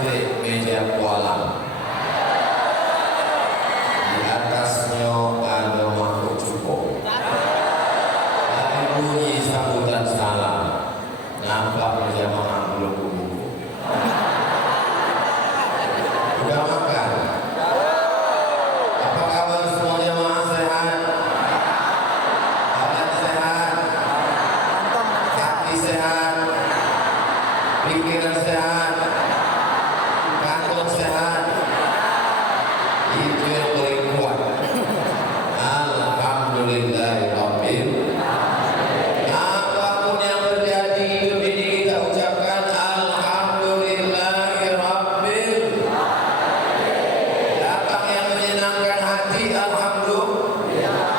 cantik meja pualam. Di atasnya ada makhluk cukup. Dari bunyi sambutan salam, nampak jamaah belum buku. Udah makan? Apa kabar semua jamaah, sehat? Badan sehat? Hati sehat? Pikiran sehat? Kantong sehat? Itu yang paling kuat. Alhamdulillahirabbil. Apapun yang terjadi hidup ini kita ucapkan alhamdulillahirabbil. Datang yang menyenangkan hati, alhamdulillah.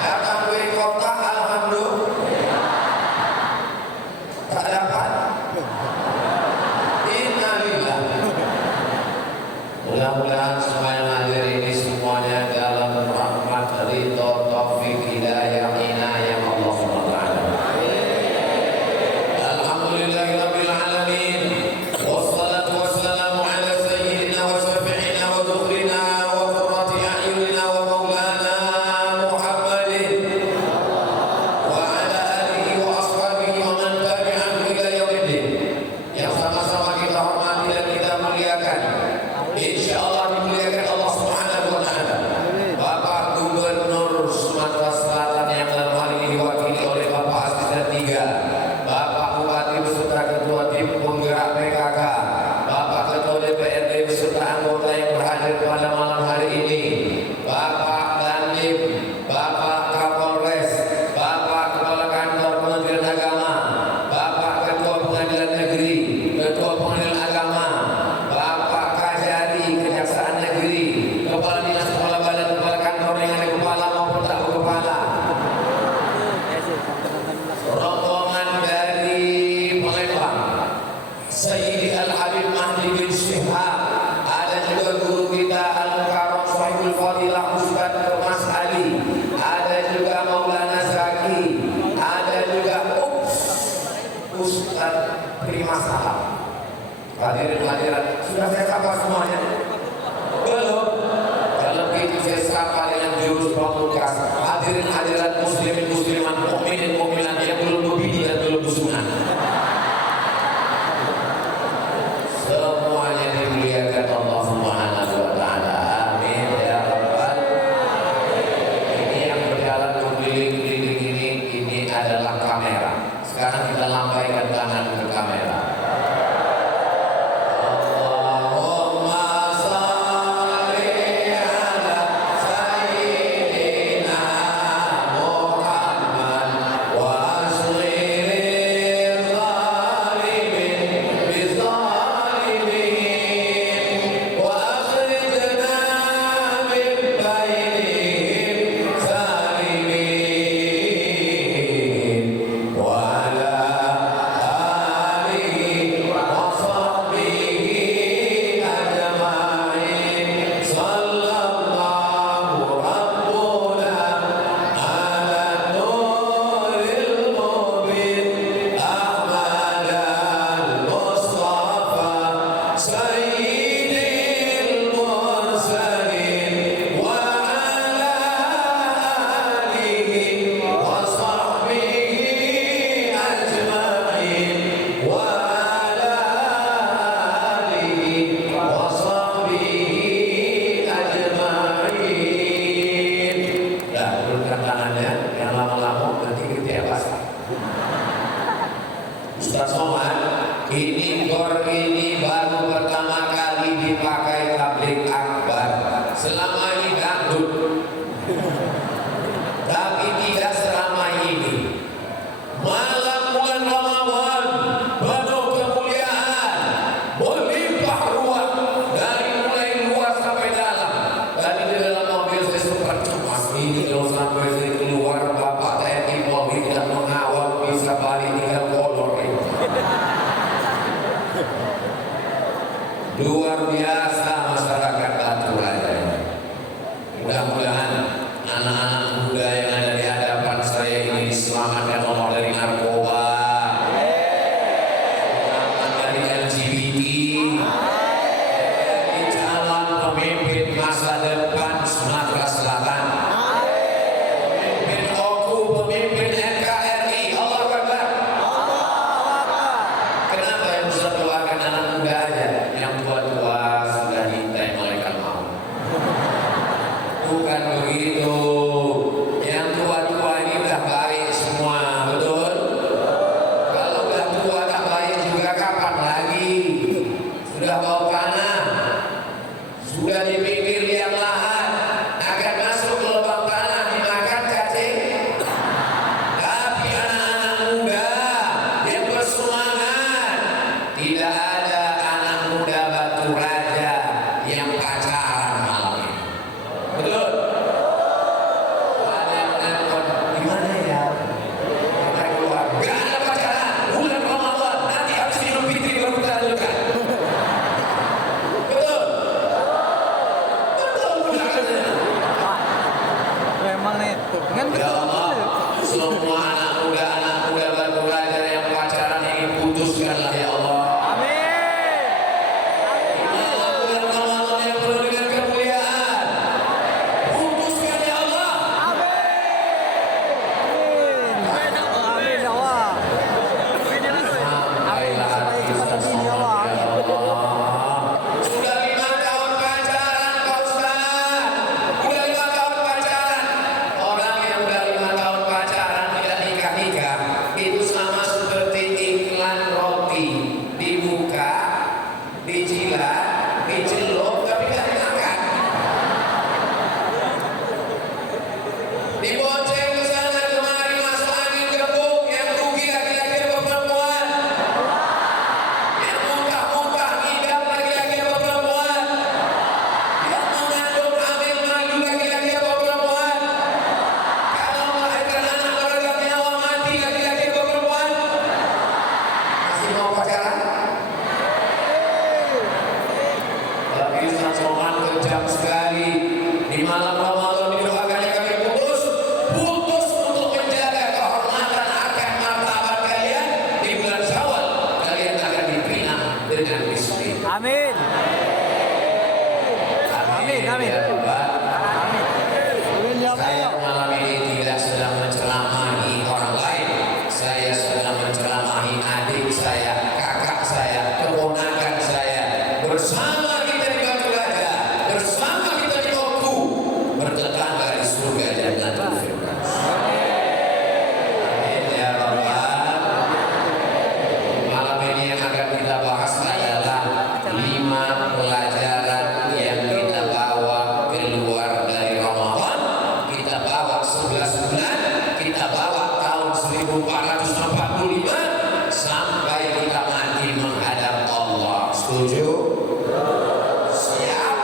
Datang dari kota, alhamdulillah. Tak dapat, innalillah. Mudah-mudahan semua yang hadir ini semuanya dalam rahmat, ridho, taufik, hidayah, inayah Allah SWT. Alhamdulillahirabbil alamin. Wassalatu wassalamu ala sayyidina wa syafi'ina wa dzukhrina wa qurrati a'yunina wa maulana Muhammadin wa ala alihi wa ashabihi wa man tabi'ahum ila yaumiddin. Yang sama-sama kita hormati dan kita muliakan, insyaallah dimuliakan Allah Subhanahu wa taala, Bapak Gubernur Sumatera Selatan yang dalam hal ini diwakili oleh Bapak Asisten 3, Bapak Bupati beserta Ketua Tim Penggerak PKK, Bapak Ketua DPRD beserta anggota yang berhadir pada malam hari ini, Bapak Dandim, Bapak Kapolres, Bapak Kepala Kantor Kementerian Agama, Bapak Ketua Pengadilan Negeri, Ketua Pengadilan Agama, Bapak Kajari Kejaksaan Negeri, Kepala Dinas, Kepala Badan, Kepala Kantor yang ada kepala maupun tak berkepala, rombongan dari Palembang, Sayyidi Al-Habib Mahdi bin Syihab, ada juga guru kita Al-Mukarram Sahibul Fadilah Ustaz Mas Ali, ada juga Maulana Zaki, ada juga Ustaz Prima Salam. Hadirin hadirat, sudah saya sapa semuanya? Belum? Kalau begitu saya sapa dengan jurus pamungkas. Hadirin hadirat, muslimin muslimat, mukminin mukminat yang belum berbidi dan belum bersunat, semuanya dimuliakan Allah Subhanahu wa taala. Amin ya rabbal. Ini yang berjalan keliling-keliling ini adalah kamera. Sekarang kita lambaikan tangan ke kamera. Allahumma shalli ala sayyidina Muhammad wa asghiril zalimin bizzalimin wa akhrijna min bainihim salimin wa ala alihi wa sahbihi ajma'in. Sallallahu rabbuna ala nuril mubin Ahmad al-Mustafa sayyidil mursalin wa ala alihi wa sahbihi ajma'in wa ala alihi wa sahbihi ajma'in. Dah, turunkan tangannya, yang lama-lama nanti kita basah. Ustaz Somad, ini gor ini baru pertama kali dipakai tabligh akbar. Selama ini dangdut, tapi tidak selama ini. Malam bulan Ramadan penuh kemuliaan, berlimpah ruah dari mulai luar sampai dalam. Tadi di dalam mobil saya sempat cemas, ini kalau sampai saya keluar Bapak TNI Polri tidak mengawal bisa balik tinggal kolor. Luar biasa masyarakat Batu Raja ini. Mudah-mudahan anak-anak muda yang ada di hadapan saya ini diselamatkan Allah dari narkoba, selamat dari LGBT, tidak ada anak muda Batu Raja yang pacaran malam ini. Betul? Ada yang menelpon, gimana ya? Kita keluar, gak ada pacaran. Bulan Ramadan, nanti habis Idul Fitri baru kita lanjutkan. Betul? Betul bukan? Memang nih, kan Ya Allah, semua anak muda Batu Raja yang pacaran ini putuskanlah ya Allah. Bulan Ramadan yang penuh dengan kemuliaan, putuskan ya Allah. Amin ya Allah. Sampailah kita semua ya Allah. Sudah 5 tahun pacaran Pak Ustaz. Udah 5 tahun pacaran. Orang yang udah 5 tahun pacaran tidak nikah-nikah itu sama seperti iklan roti dibuka, dijilat, dicelup tapi tidak dimakan. Dibonceng ke sana kemari masuk angin gebuk, yang rugi laki-laki atau perempuan? Yang muntah-muntah ngidam laki-laki atau perempuan? Yang mengandung hamil maju laki-laki atau perempuan? Kalau melahirkan anak beragam nyawa mati laki-laki atau perempuan? Masih mau pacaran? Tapi Ustaz Somad kejam sekali. Di malam Ramadan didoakannya kami putus untuk menjaga kehormatan akan martabat kalian. Di bulan Syawal kalian akan dibina dengan istri. Amin. Amin, amin. Ya Tuhan. Amin ya Saya Allah. malam ini tidak sedang menceramahi orang lain. Saya sedang menceramahi adik saya, kakak saya, keponakan saya. Bersama kita di Batu Raja, bersama kita di Oku, bertetangga di surga Jannatul Firdaus. Amin ya Rabbal. Malam ini yang akan kita bahas adalah 5 pelajaran yang kita bawa keluar dari Ramadan. Kita bawa 11 bulan, kita bawa tahun 1445 sampai kita mati menghadap Allah. Setuju? Siap?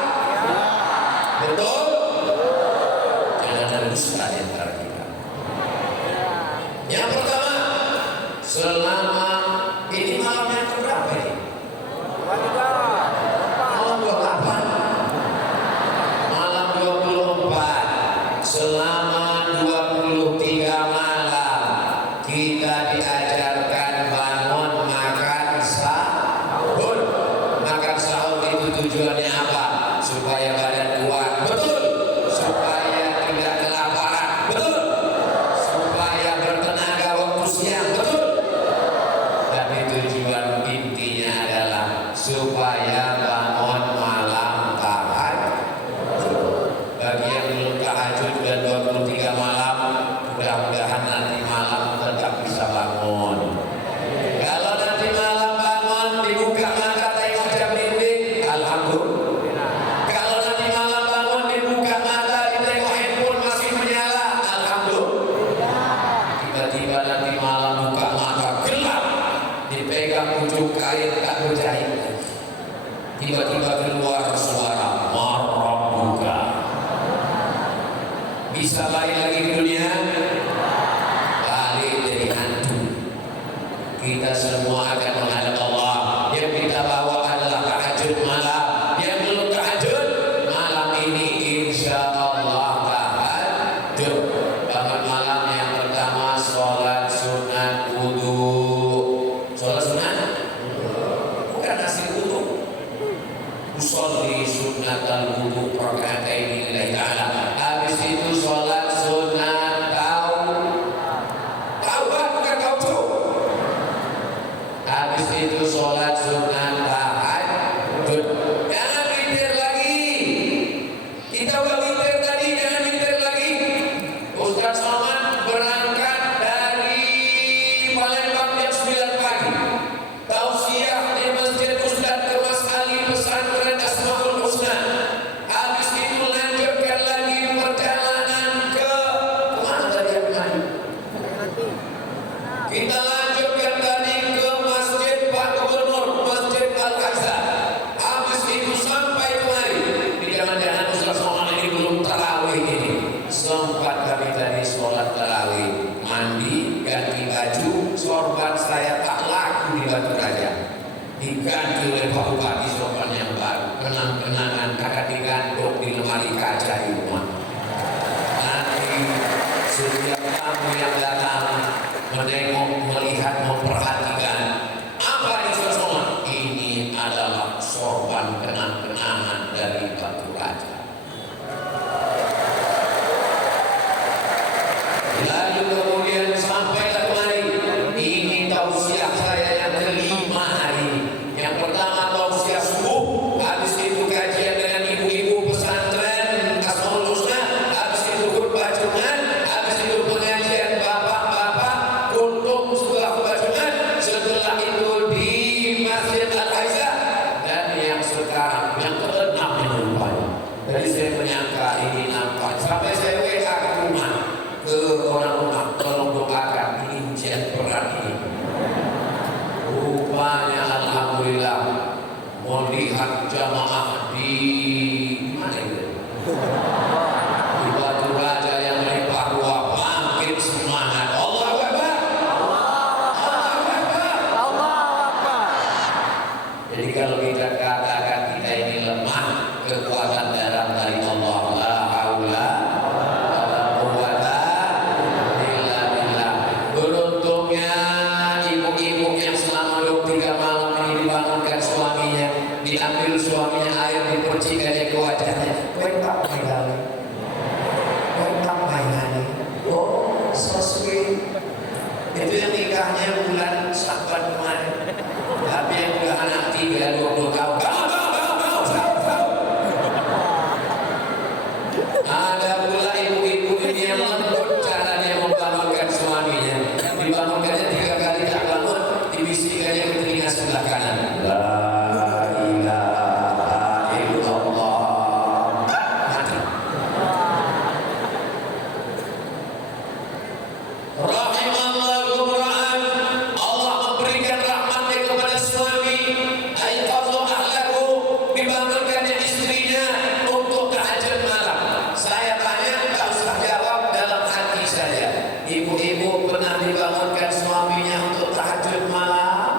Betul? Jangan ada dusta di antara kita. Yang pertama, selama ini malam yang keberapa ini? Malam 28. Malam 24. Selama 23 malam kita diajarkan bangun makan sahur. Makan sahur itu tujuannya apa? Supaya badan kuat. Betul. Supaya tidak kelaparan. Betul. Supaya bertenaga waktu siang. Betul. Tapi tujuan intinya adalah supaya bangun malam tahajud. Bagi yang belum tahajud dan 23 malam, mudah-mudahan nanti malam tetap bisa bangun. Kalau nanti malam bangun dibuka mata tengok jam dinding, alhamdulillah. Kalau nanti malam bangun dibuka mata ditengok handphone masih menyala, alhamdulillah. Tiba-tiba nanti malam buka mata gelap, dipegang ujung kain tak berjahit. Tiba-tiba keluar suara marabbuka. Bisa balik lagi ke dunia? Balik dari hantu. Kita semua akan menghadap Allah. Yang kita bawa adalah tahajud malam. Yang belum tahajud, malam ini insya Allah tahajud. Bangun malam yang pertama sholat sunat wudu. Sholat sunat? Bukan hasil wudu. Usolli sunat al-wudu raka'ataini lillahi ta'ala. Habis itu sholat sunat taubat, bukan taubat. Habis itu sholat sunat tahajud. Jangan witir lagi. Kita udah witir tadi, jangan witir lagi. Ustaz Somad berangkat dari Palembang jam 9 pagi. Tausiah di Masjid Ustaz Kemas Ali Pesantren Asmaul Husna. Habis itu lanjutkan lagi perjalanan ke mana tadi yang tadi? Kita lanjutkan tadi ke Masjid Pak Gubernur, diganti oleh Pak Bupati Sopan yang baru. Kenang-kenangan akan digantung di lemari kaca di rumah. Nanti setiap tamu yang datang menengok, melihat, memperhatikan apa ini sosok. Ini adalah sorban kenang-kenangan dari Batu Raja. Lalu kemudian sampailah kemari. Ini tausiah saya yang kelima hari ini. Yang pertama tausiah subuh, habis itu kajian dengan ibu-ibu pesantren Asmaul Husna, habis itu khutbah Jumat, habis itu pengajian bapak-bapak untuk setelah khutbah Jumat, setelah itu di Masjid Al-Aizah, dan yang sekarang yang keenam yang rupanya. Jadi saya menyangka ini nampak sampai saya WA ke rumah, ke orang rumah, tolong doakan ini ujian berat ini. Rupanya alhamdulillah melihat jamaah di mana itu? Di Batu Raja yang melimpah ruah, bangkit semangat. Allahu Akbar. Allahu Akbar. Allahu Akbar. Jadi kalau kita katakan kita ini lemah, kekuatan dalam dari Allah. La haula wala quwwata illa billah. Beruntungnya ibu-ibu yang selama 23 malam ini dibangunkan suaminya, diambil suaminya air, dipercikannya ke wajahnya. Wake up my darling. Wake up my honey. Oh, so sweet. Itu yang nikahnya bulan Syawal kemarin. Tapi yang udah anak 3, 20 tahun. Ada pula ibu-ibu ini yang lembut caranya membangunkan suaminya. Dibangunkannya 3 kali tak bangun, dibisikannya ke telinga sebelah kanan. La ilaha illallah. Mati. Rahimallahu ra'an. Allah memberikan rahmatnya kepada suami. Haifadhu ahlahu, dibangunkannya istrinya untuk tahajud malam. Saya tanya, tak usah jawab, dalam hati saya. Ibu-ibu pernah dibangunkan suaminya untuk tahajud malam?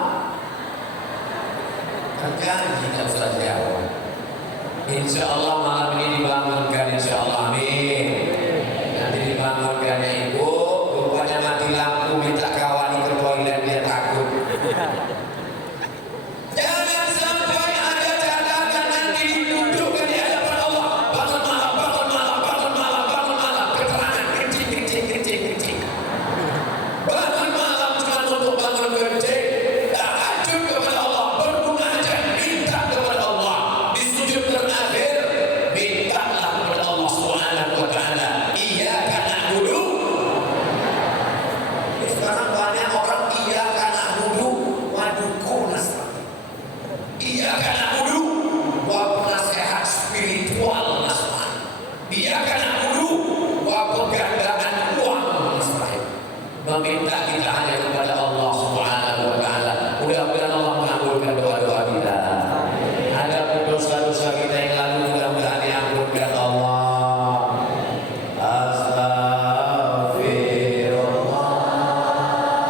Janji tak usah jawab. Insya Allah malam ini dibangunkan, insya Allah, amin. Nanti dibangunkannya ibu, rupanya mati lampu, minta kawani ke toilet, dia takut. Jangan sampai ada catatan nanti didudukkan di hadapan Allah. Bangun malam, bangun malam, bangun malam, bangun malam. Keterangan kencing, kencing, kencing, kencing. Bangun malam cuma untuk bangun kencing. Tahajud kepada Allah, bermunajat, minta kepada Allah. Di sujud terakhir, mintalah kepada Allah Subhanahu wa Ta'ala. Iyyaka na'budu. Sekarang banyak orang iyyaka na'budu wa dukun nasta'in. Iyyaka na'budu wa penasehat spiritual nasta'in. Iyyaka na'budu wa penggandaan uang nasta'in. Meminta kita hanya kepada Allah Subhanahu wa Ta'ala. Mudah-mudahan Allah mengabulkan doa-doa kita. Ada dosa-dosa kita yang lalu, mudah-mudahan diampunkan Allah. Astaghfirullah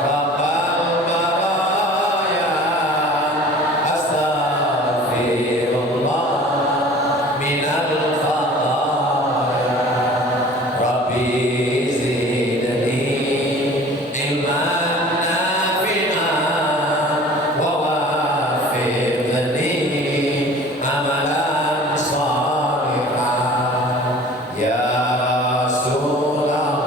Rabbal baraya. Astaghfirullah minal khataya. Rabbi zidni ilman nafi'an wa wafiqni amalan salihan. Ya Rasulullah,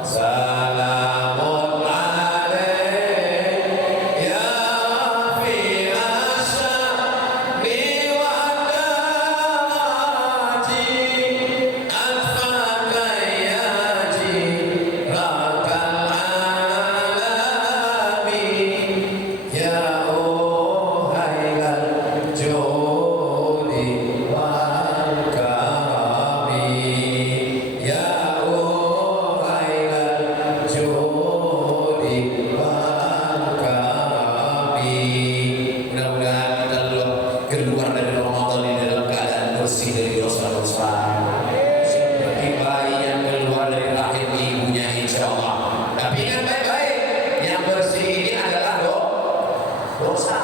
salamun alaik ya fi asyani wa daraji atfaka yaji rakal alamin. Ya uhailal judi wal karami. Ya uhailal judi wal karami. Mudah-mudahan kita keluar dari Ramadan ini dalam keadaan bersih dari dosa-dosa, seperti bayi yang keluar dari rahim ibunya, insya Allah. Tapi ingat baik-baik, yang bersih ini adalah dosa.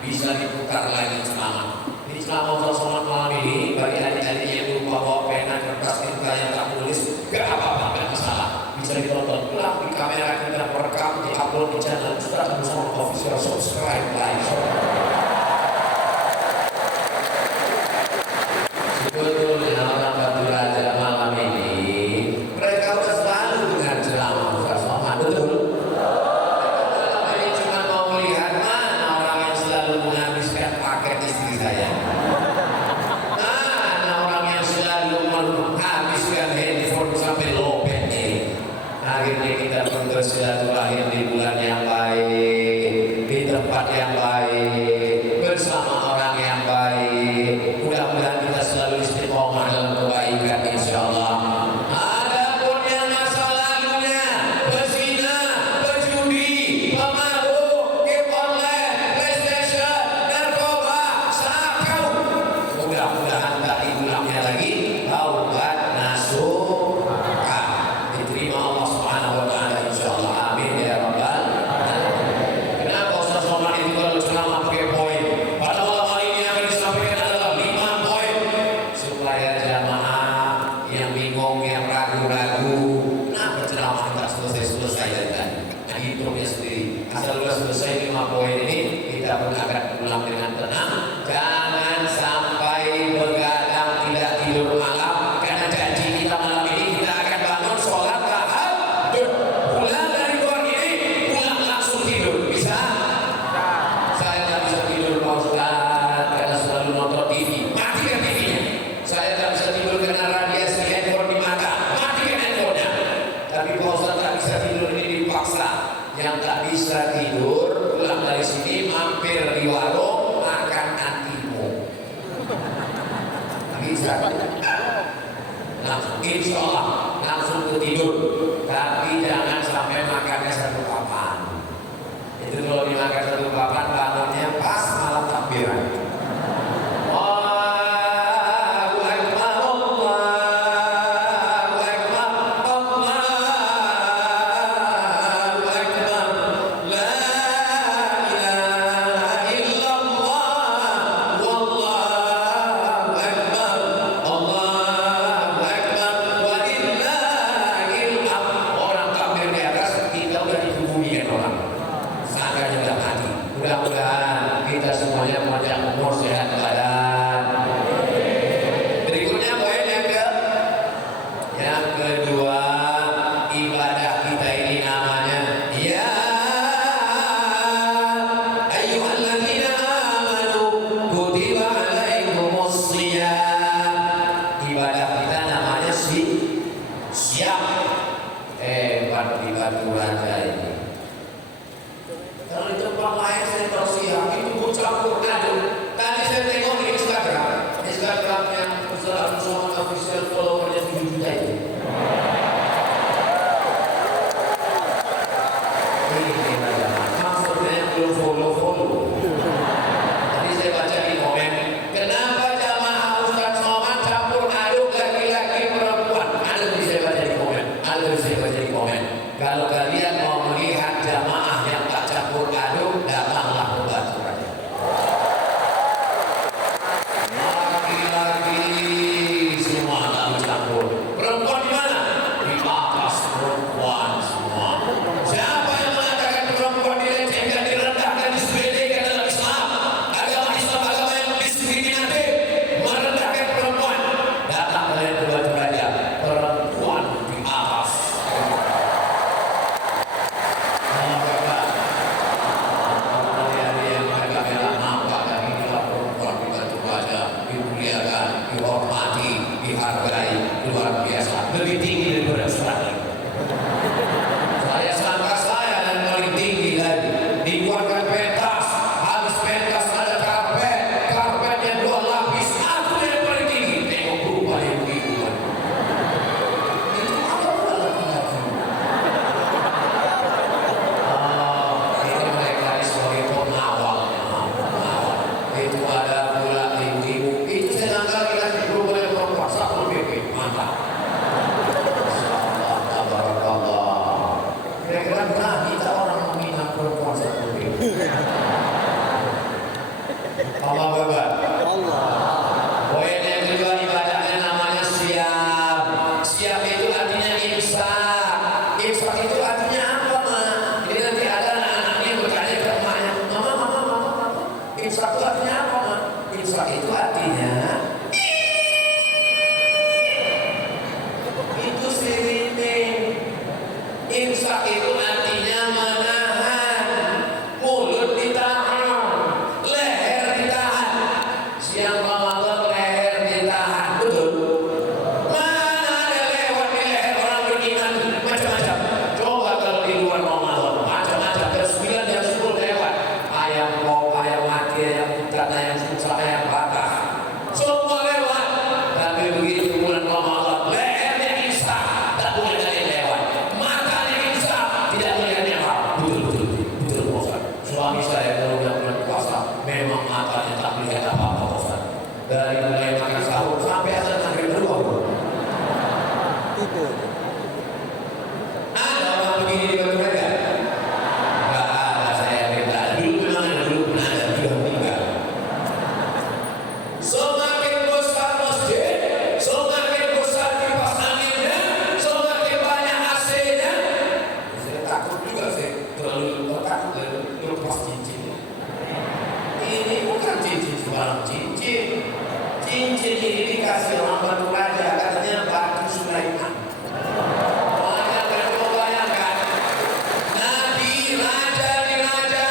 bisa diputar lagi ceramah. Ini ceramah untuk sholat malam ini bagi adik-adik yang lupa bawa pena kertas tinta yang tak tulis, gak apa-apa, gak masalah. Bisa ditonton ulang di kamera kita, merekam, di-upload di channel Ustaz Muhammad Official. Subscribe, like, sebetulnya orang Batu Raja malam ini mereka udah selalu dengan ceramah Ustaz Muhammad, betul? Malam ini cuma mau melihat mana orang yang selalu menghabiskan paket istri saya, mana orang yang selalu menghabiskan handphone sampai lobet ini. Akhirnya kita pun bersilaturahim di bulan yang baik, di tempat yang baik, bersama orang yang baik. Mudah-mudahan kita selalu istiqomah dalam kebaikan, insyaallah. Adapun yang masa lalunya berzina, berjudi, pemabuk, game online, PlayStation, narkoba, sakau, mudah-mudahan tak diulangnya lagi. Taubat nasuha, diterima Allah Subhanahu wa taala, insyaallah. Amin ya rabbal alamin. Kenapa Ustaz Somad itu kalau ceramah pakai poin? Pada malam hari ini akan disampaikan adalah 5 poin supaya jamaah yang bingung, yang ragu-ragu, kenapa ceramah tidak selesai-selesai tadi. Nah, hitungnya sendiri. Asal sudah selesai 5 poin ini, kita pun akan pulang dengan tenang. Jangan sampai begadang, tidak tidur malam, karena janji kita malam ini kita akan bangun sholat tahajud. Pulang dari luar ini, pulang langsung tidur. Bisa? Saya tak bisa tidur Pak Ustaz karena selalu nonton TV. Matikan TV-nya. Saya tak bisa tidur karena radiasi handphone di mata. Matikan handphonenya. Tapi Pak Ustaz tak bisa tidur ini dipaksa. Yang tak bisa tidur, pulang dari sini mampir di warung makan antimu. Bisa. Langsung insyaallah langsung ke tidur. Tapi jangan sampai makannya satu papan. Itu kalau dimakan satu papan bangunnya pas malam takbiran. Allahu Akbar, Allahu Akbar, Allahu Akbar. La ilaha illallah, wallahu akbar, Allahu akbar, walillahil hamd. Orang takbir di atas, kita udah dikebumikan orang. Sangkanya udah mati. Mudah-mudahan kita semuanya panjang umur, sehat badan. Berikutnya poin yang kedua, ibadah kita ini namanya ya ayyuhalladzina amanu kutiba alaikumus shiyam. Ibadah kita namanya siap. Di Batu Raja ini. Kalau di tempat lain saya tahu siap itu campur aduk. Tadi saya tengok Allah Akbar. Allah. Poin yang kedua ibadahnya namanya siap. Siap itu artinya imsak. Imsak itu artinya apa, Ma? Jadi nanti ada anak-anaknya bertanya ke emaknya, Mama, Mama, Mama, Mama. Imsak itu artinya apa, Ma? Imsak itu artinya itu sirine. Imsak itu artinya menahan, mulut ditahan, leher ditahan. Siang Ramadan leher ditahan, betul? Mana ada lewat di leher orang beriman macam-macam. Coba kalau di luar Ramadan macam-macam. Jam 9 jam 10 lewat. Ayam kok, ayam mati, ayam hutan, ayam susah, ayam patah. Semua lewat. Tapi begitu bulan Ramadan lehernya imsak, tak boleh ada yang lewat. Matanya imsak, tidak boleh ada yang haram. Betul, betul, Ustaz. Suami saya kalau udah bulan puasa memang matanya tak melihat apa-apa, Ustaz. Dari mulai makan sahur sampai azan maghrib keluar. Tidur. Ada orang begini di Batu Raja? Enggak ada, saya tidak. Dulu memang ada, dulu pernah ada, sudah meninggal. Semakin besar masjid, semakin besar kipas anginnya, semakin banyak AC-nya. Saya takut juga, saya terlalu takut lepas cincinnya. Ini bukan cincin sembarang cincin. Cincin ini dikasih orang Batu Raja, katanya batu Sulaiman. Makanya kalau bayangkan, Nabi Raja di Raja,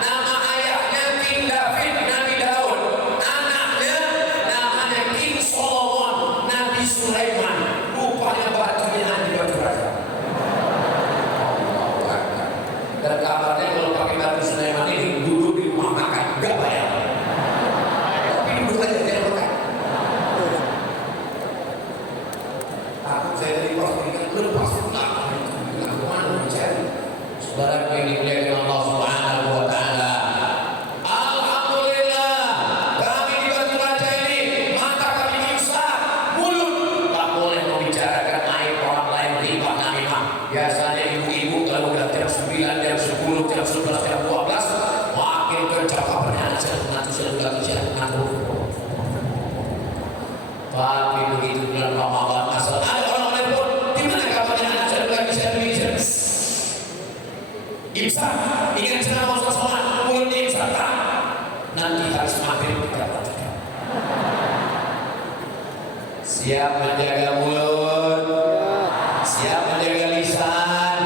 nama ayahnya King David, Nabi Daud, anaknya namanya King Solomon, Nabi Sulaiman. Rupanya batunya di Batu Raja. Allahu Akbar. Dan kabarnya kalau pakai batu Sulaiman ini duduk di rumah makan, nggak bayar. Tapi duduk aja jangan makan. Takut saya dari pasti lepas utang. Kemana mencari? Saudara yang dimuliakan Allah Subhanahu wa Ta'ala. Alhamdulillah, kami di Batu Raja ini mata kami imsak, mulut tak boleh membicarakan aib orang lain, riba, namimah. Biasanya ibu-ibu kalau udah jam 9, jam 10, jam 11, jam 12 makin kencang anak saya mengaku. Tapi begitu bulan Ramadan asal ada orang telepon, di mana kabarnya anak saya lagi saya beli imsak, ingin ceramah Ustaz Somad, mulut imsak tak? Nanti harus maghrib kita lanjutkan. Siap menjaga mulut, siap menjaga lisan.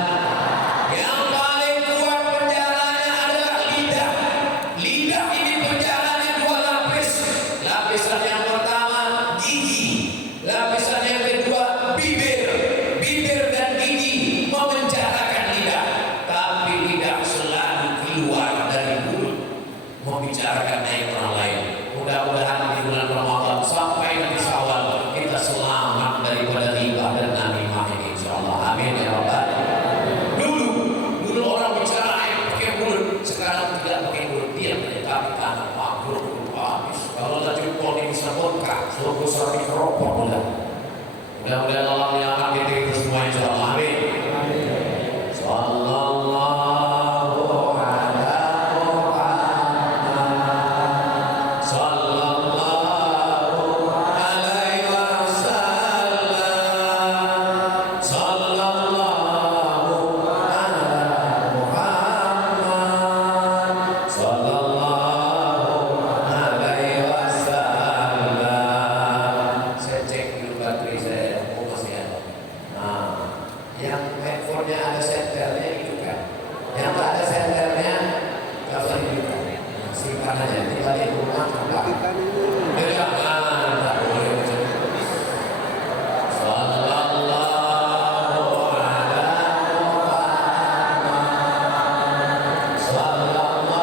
Yang paling kuat penjaranya adalah lidah. Lidah ini penjaranya 2 lapis. Lapisan yang pertama gigi, lapisan yang kedua bibir. Bibir dan gigi memenjarakan lidah, tapi lidah selalu keluar dari mulut membicarakan aib orang lain. Mudah-mudahan di bulan Ramadan sampai nanti Syawal kita selamat daripada riba dan namimah ini, insyaallah. Amin ya rabbal alamin. Dulu orang bicara aib pakai mulut, sekarang tidak pakai mulut, diam saja. Tapi tanah makhluk habis. Kalau tak jempol ini bisa bongkar, suruh sapi keropok mudah. Mudah-mudahan Allah menyelamatkan diri kita semua, insyaallah. Amin. Sallallahu ala Muhammad, sallallahu alaihi wasallam, sallallahu ala Muhammad, sallallahu alaihi wasallam. Saya cek dulu baterai saya, masih ada. Nah, yang handphonenya ada senternya itu kan, yang tak ada senternya nggak usah dihidupkan. Simpan aja, tinggal di rumah apa? Jangan, tak boleh macam itu. Sallallahu ala Muhammad, sallallahu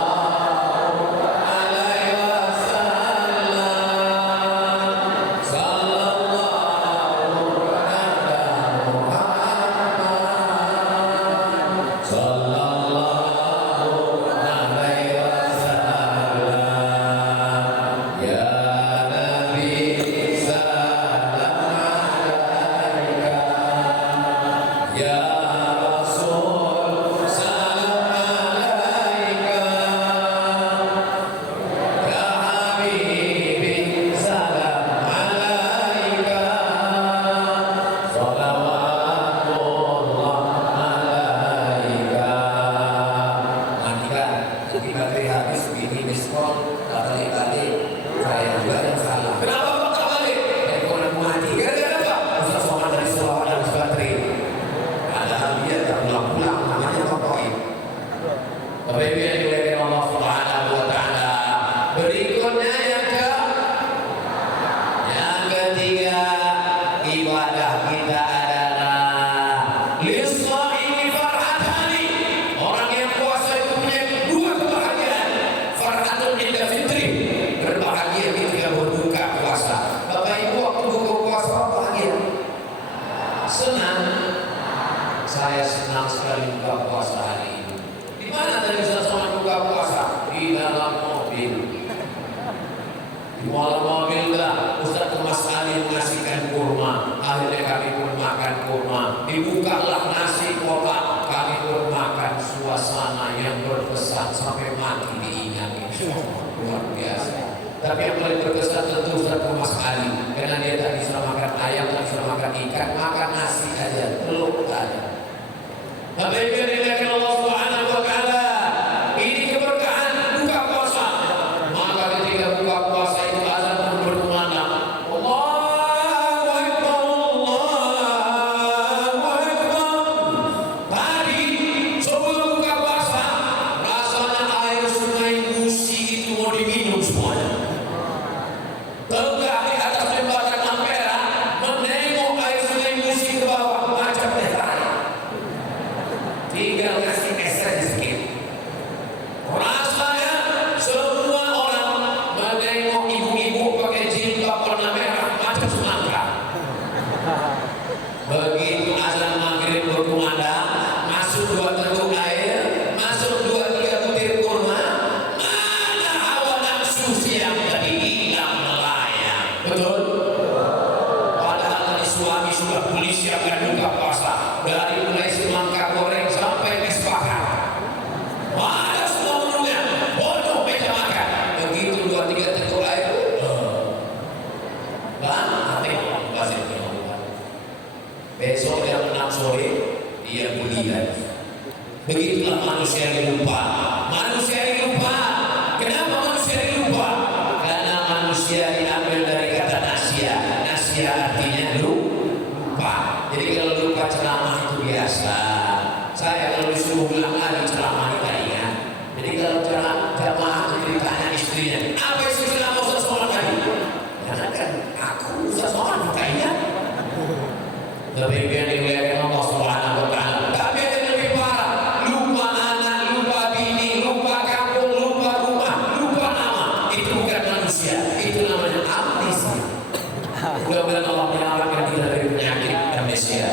alaihi wasallam, sallallahu ala Muhammad, sallallahu alaihi wasallam. Ya Kali-kali saya juga yang salah. Kenapa Pak tak balik? Ekonomi mati. Gara-gara apa? Ustaz Somad dari Sulawesi dan Sumatera. Padahal dia tak pulang-pulang, namanya Tokoin. Tapi yang dimuliakan Allah Subhanahu wa Ta'ala. Berikutnya yang ketiga, ibadah kita adalah lissaimi farhatani. Orang yang puasa itu punya dua kebahagiaan. Farhatun inda fitri, berbahagia ketika berbuka puasa. Bapak Ibu waktu buka puasa bahagia, senang. Saya senang sekali buka puasa hari ini. Di mana tadi Ustaz Somad buka puasa? Di dalam mobil. Di dalam mobil lah Ustaz Mas Ali mengasihkan kurma. Akhirnya kami pun makan kurma. Dibukalah nasi kotak. Kami pun makan. Suasana yang berkesan sampai mati diingat. Luar biasa. Tapi yang paling berkesan tentu Ustaz Mas Ali, karena dia tak bisa makan ayam, tak bisa makan ikan, makan nasi aja, telur aja. Tapi yang dilakukan Allah Subhanahu wa Ta'ala, ini keberkahan buka puasa. Maka ketika buka puasa itu azan pun berkumandang. Allahu Akbar, Allahu Akbar. Tadi sebelum buka puasa, rasanya air sungai Musi itu mau diminum semuanya. Tegak di atas jembatan Ampera, menengok air sungai Musi ke bawah macam teh. Tinggal kasih es saja sedikit. Rasanya semua orang menengok ibu-ibu pakai jilbab warna merah macam semangka. Begitu azan maghrib berkumandang, masuk 2 teguk air, masuk 2-3 butir kurma, mana hawa nafsu siang tadi hilang melayang. Betul? Padahal tadi suami sudah polisi akan buka puasa. Dari mulai semangka goreng sampai es bakar. Mana semua menunya? Bodoh meja makan. Begitu 2-3 teguk air. Hati masih berubah. Besok jam 6 sore dia beli lagi. Begitulah manusia yang lupa. Manusia yang lupa. Kenapa manusia yang lupa? Karena manusia diambil dari kata nasia. Nasia artinya lupa. Jadi kalau lupa ceramah itu biasa. Saya kalau disuruh ulang lagi ceramah kita ingat. Jadi kalau jamaah itu ditanya istrinya, apa isi ceramah Ustaz Somad tadi? Karena kan aku Ustaz Somad kita ingat. Lebih yang dimuliakan Allah Subhanahu wa Ta'ala. Tapi ada yang lebih parah. Lupa anak, lupa bini, lupa kampung, lupa rumah, lupa nama. Itu bukan manusia. Itu namanya amnesia. Mudah-mudahan Allah menyelamatkan kita dari penyakit amnesia.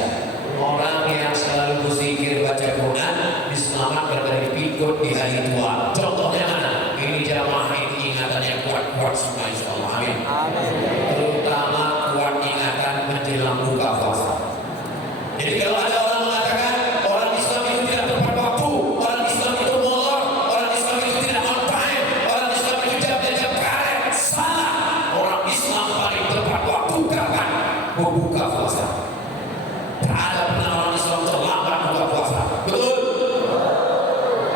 Orang yang selalu berzikir baca Quran diselamatkan dari pikun di hari tua. Contohnya mana? Ini jamaah ini ingatannya kuat-kuat semua insyaallah. Amin. Terutama kuat ingatan menjelang buka puasa. Jadi kalau ada orang mengatakan orang Islam itu tidak tepat waktu, orang Islam itu molor, orang Islam itu tidak on time, orang Islam itu jam karet, salah. Orang Islam paling tepat waktu kapan? Berbuka puasa. Tak ada pernah orang Islam terlambat buka puasa. Betul?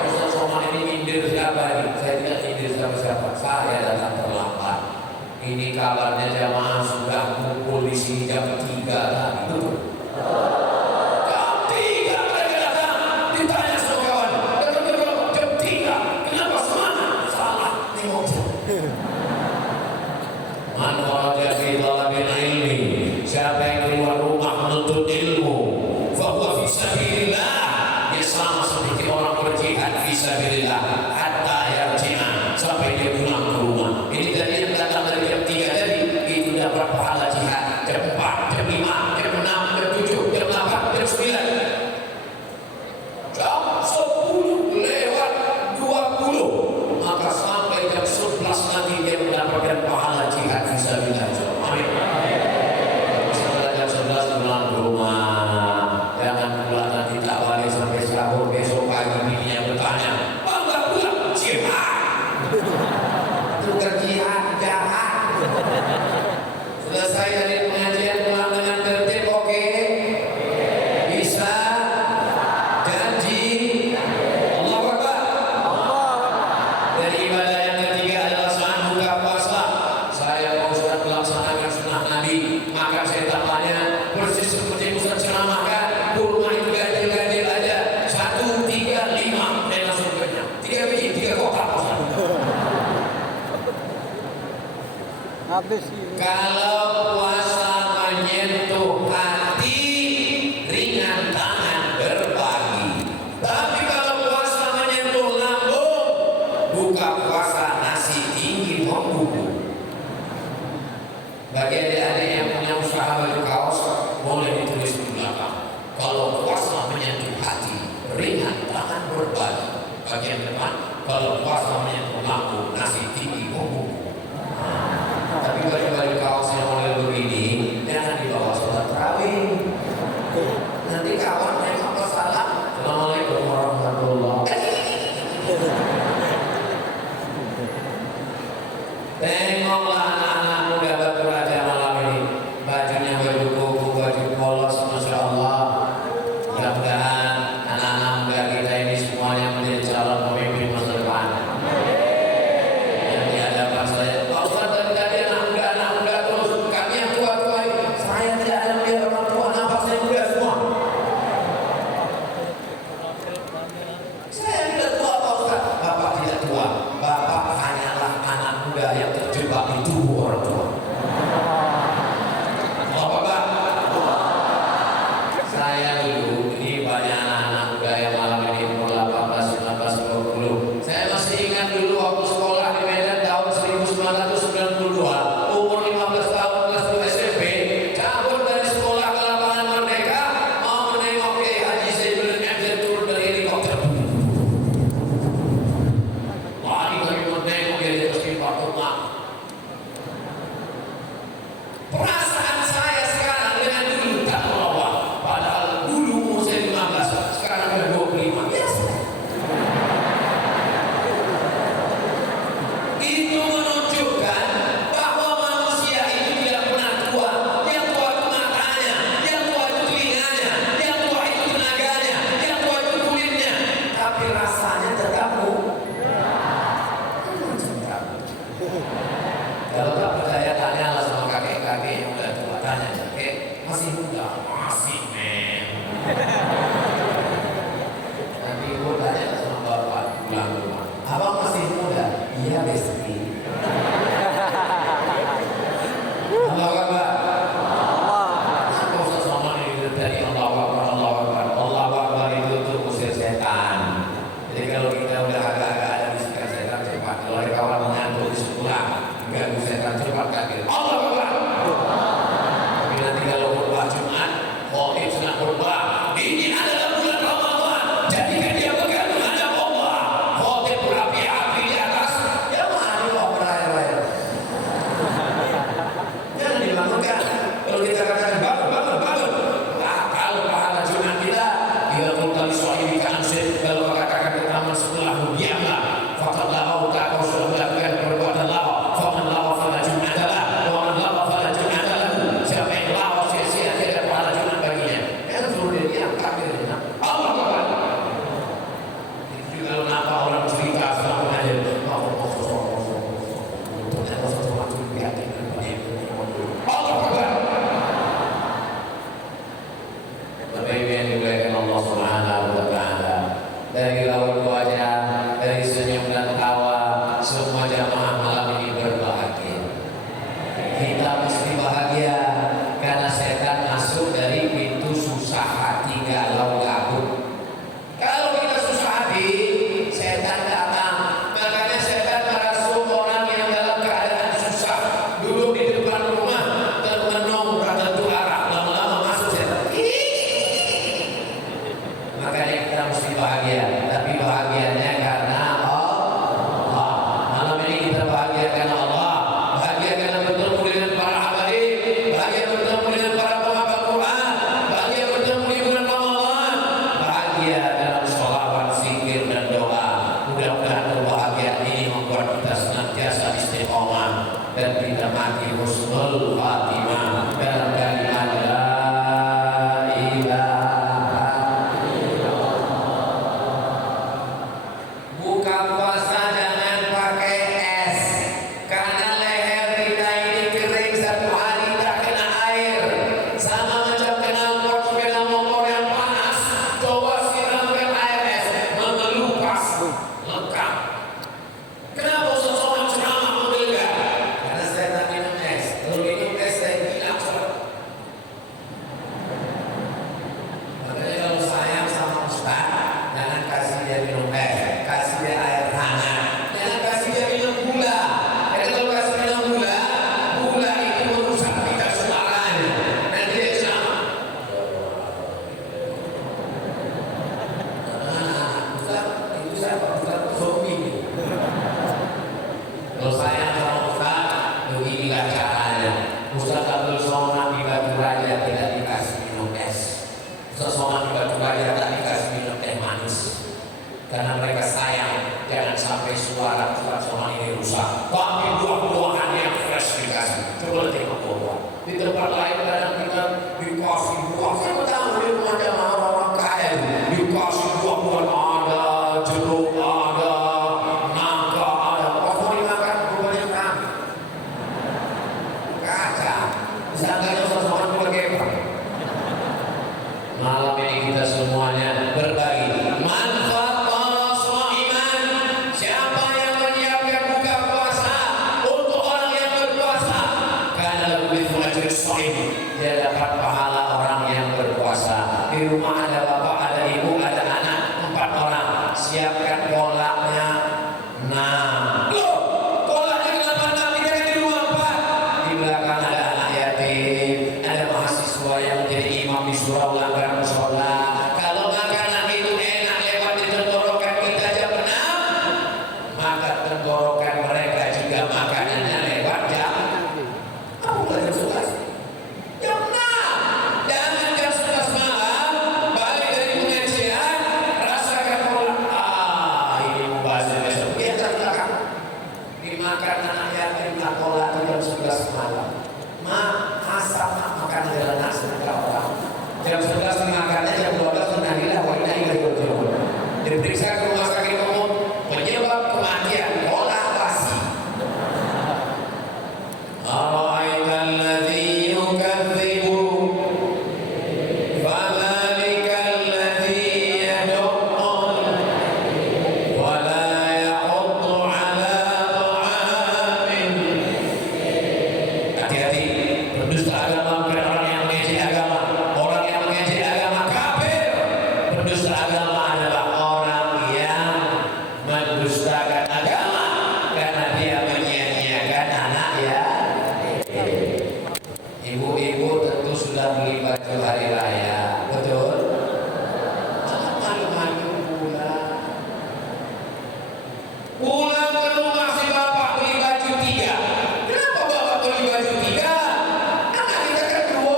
Ustaz Somad ini nyindir siapa ini? Saya tidak nyindir siapa-siapa. Saya datang terlambat. Ini kabarnya jamaah sudah kumpul di sini jam 3 tadi. Betul? Jam 3 mereka datang. Ditanya sama kawan. Jam 3. Kenapa semangat? Salah. Tengok jam. Man kharaja fi talabil ilmi. Siapa yang keluar rumah menuntut ilmu, fahuwa fi sabilillah. Dia sama seperti orang berjihad fi sabilillah hatta yarji'a, sampai dia pulang ke rumah. Ini tadi yang datang dari jam 3 tadi itu dapat pahala jihad. Jam 4, jam 5, jam 6, jam 7, jam 8, jam 9. Jam 10 lewat 20, maka sampai jam 11 nanti dia mendapatkan pahala jihad fi sabilillah. Amin. Jam 11 pulang ke rumah. Jangan pulang nanti tak balik sampai sahur. Besok pagi bininya bertanya, "Bangga pulang?" Jihad. Itu jihad jahat. Selesai dari pengajian pulang dengan tertib, oke? Bisa? Janji? Allahu Akbar. Dari ibadah yang ketiga adalah Habis. Kalau puasa menyentuh hati, ringan tangan berbagi. Tapi kalau puasa menyentuh lambung, buka puasa nasi tinggi membubu. Bagi adik-adik yang punya usaha baju kaos, boleh ditulis di belakang. Kalau puasa menyentuh hati, ringan tangan berbagi. Bagian depan, kalau puasa menyentuh lambung, nasi tinggi membubu. Tapi baju-baju kaos yang model begini jangan dibawa sholat tarawih. Nanti kawan nengok ke salah. Assalamualaikum warahmatullahi wabarakatuh. Tengoklah anak-anak muda Batu Raja malam ini. Bajunya baju koko, baju polos, masya Allah. Mudah-mudahan anak-anak muda kita ini semuanya menjadi calon pemimpin masa depan. Yang di hadapan saya, Pak Ustaz tadi anak muda terus. Kami yang tua-tua ini, saya tidak ada melihat orang tua, nampak saya muda semua. Saya tidak tua Pak Ustaz. Bapak tidak tua. Bapak hanyalah anak muda yang terjebak di tubuh orang tua. Bapak, saya dulu ini banyak anak-anak muda yang malam ini umur 18, 19, 20. Saya masih ingat dulu waktu sekolah di Medan tahun 1992, umur 15 tahun kelas 2 SMP, cabut dari sekolah ke lapangan Merdeka, mau menengok Kiai Haji Zainul MZ turun dari helikopter. Lari kami menengok dia di atas pipa rumah. Perasaan saya sekarang dengan dulu tak melawan. Padahal dulu umur saya 15, sekarang sudah 25. Biasa. Itu menunjukkan bahwa manusia itu tidak pernah tua. Yang tua itu matanya, yang tua itu telinganya, yang tua itu tenaganya, yang tua itu kulitnya. Tapi rasanya tetap Kalau tak percaya tanyalah sama kakek-kakek yang udah tua. Tanya, kakek masih muda? Masih men. Nanti ibu tanya sama bapak pulang rumah, abang masih muda? Iya besti. Allahu Akbar. Apa usah sama ini dari Allahu Akbar, Allahu Akbar. Allahu Akbar itu untuk usir setan. Jadi kalau kita udah agak-agak ada bisikan setan cepat. Kalau ada kawan mengantuk di sekolah, ganggu setan cepat kaget. Allahu Akbar. Tapi nanti kalau khutbah Jumat, khotib senang khutbah. Ini adalah bulan Ramadan. Jadikan dia bergantung ada Allah. Khotib berapi-api di atas. Ya mari Allah berayar-ayar. Jangan dibangunkan. Kalau kita katakan bangun. Nah, kalau pahala Jumat kita, dia kali soal ansir. Kalau katakan ke taman sebelahmu, diamlah. Fakatlah kau sudah melakukan perbuatan lawa. Faman lawa fala Jum'ata lah. Waman lawa fala Jum'ata lahu. Siapa yang lawa sia-sia tidak ada pahala Jumat baginya. Yang suruh dia diam kafirnya. Allah Akbar. Itu juga kalau nampak orang cerita selama hadir. Allah Akbar. Bapak Ibu yang dimuliakan Allah Subhanahu wa Ta'ala, dari raut wajah, dari senyum dan tawa, semua jamaah malam ini berbahagia. Kita mesti bahagia karena setan masuk dari pintu susah hati, galau gabut. Kalau kita susah hati, setan datang. Makanya setan merasuk orang yang dalam keadaan susah, duduk di depan rumah, termenung tertentu arah, lama-lama masuk setan. Makanya kita mesti bahagia, tapi bahagianya karena Allah. Malam ini kita bahagia karena Allah, bahagia karena bertemu dengan para habaib, bahagia bertemu dengan para penghafal Quran, bahagia bertemu di bulan Ramadan, bahagia dalam sholawat, zikir dan doa. Mudah-mudahan kebahagiaan ini membuat kita senantiasa istiqomah dan kita mati husnul khatimah dalam kalimat la ilaha. Buka puasa jangan pakai es, karena leher kita ini kering satu hari tak kena air. Sama macam knalpot sepeda motor yang panas, coba siramkan air es, mengelupas, lekat. Kenapa seseorang ceramah menggelegar? Karena saya tak minum es. saya sama Ustaz, beginilah caranya. Ustaz Abdul Somad di Batu Raya tidak dikasih minum es. Ustaz Somad di Batu Raya tak dikasih minum teh manis. Karena mereka sayang, jangan sampai suara Ustaz Somad ini rusak. Tapi buah-buahan yang fresh dikasih. Coba tengok buah. Di tempat lain kadang kita dikasih buah. Saya tahu di rumah jamaah orang-orang kaya dikasih buah-buahan ada, jeruk ada, nangka ada. Pas mau dimakan rupanya kami. Kaca. Disangkanya Ustaz Somad bergerak. Malam ini kita semuanya berbagi manfaat iman. Siapa yang menyiapkan buka puasa untuk orang yang berpuasa, karena lebih mengajari soim, dia dapat pahala orang yang berpuasa. Di rumah ada bapak, ada ibu, ada anak, 4 orang. Siapkan kolaknya. Nah, loh, kolaknya kenapa enggak dikasih di rumah Pak? Di belakang ada anak yatim, ada mahasiswa yang menjadi imam di surau langgar musola. Kalau makanan itu enak lewat di tenggorokan kita jam 6, maka tenggorokan mereka juga makanannya lewat jam. Kamu belajar suka jam 6. Jangan jam 11 malam balik dari pengajian rasakan kolak. Ini mubazir besok. Dia terbelakang dimakan anak yatim nak kolak jam 11 malam. Asap makan adalah nasi orang. Jam 11 makannya, jam 12 menadilah wanita yang berjumpa. Diperiksa ke rumah sakit umum, penyebab kematian kolak basi. Ara'aital ladzi yukadzibu fadzalikal ladzi yad'un wa la yahuddu 'ala ta'amin. Hati-hati, berdusta agama bukan orang yang mengejek agama. Orang yang mengejek agama kafir. Berdusta agama adalah orang yang mendustakan agama karena dia menyia-nyiakan anak ya. Ibu-ibu tentu sudah beli baju hari raya, betul? Malu-malu pulang. Pulang ke rumah si bapak beli baju 3. Kenapa bapak beli baju 3? Anak kita kan 2.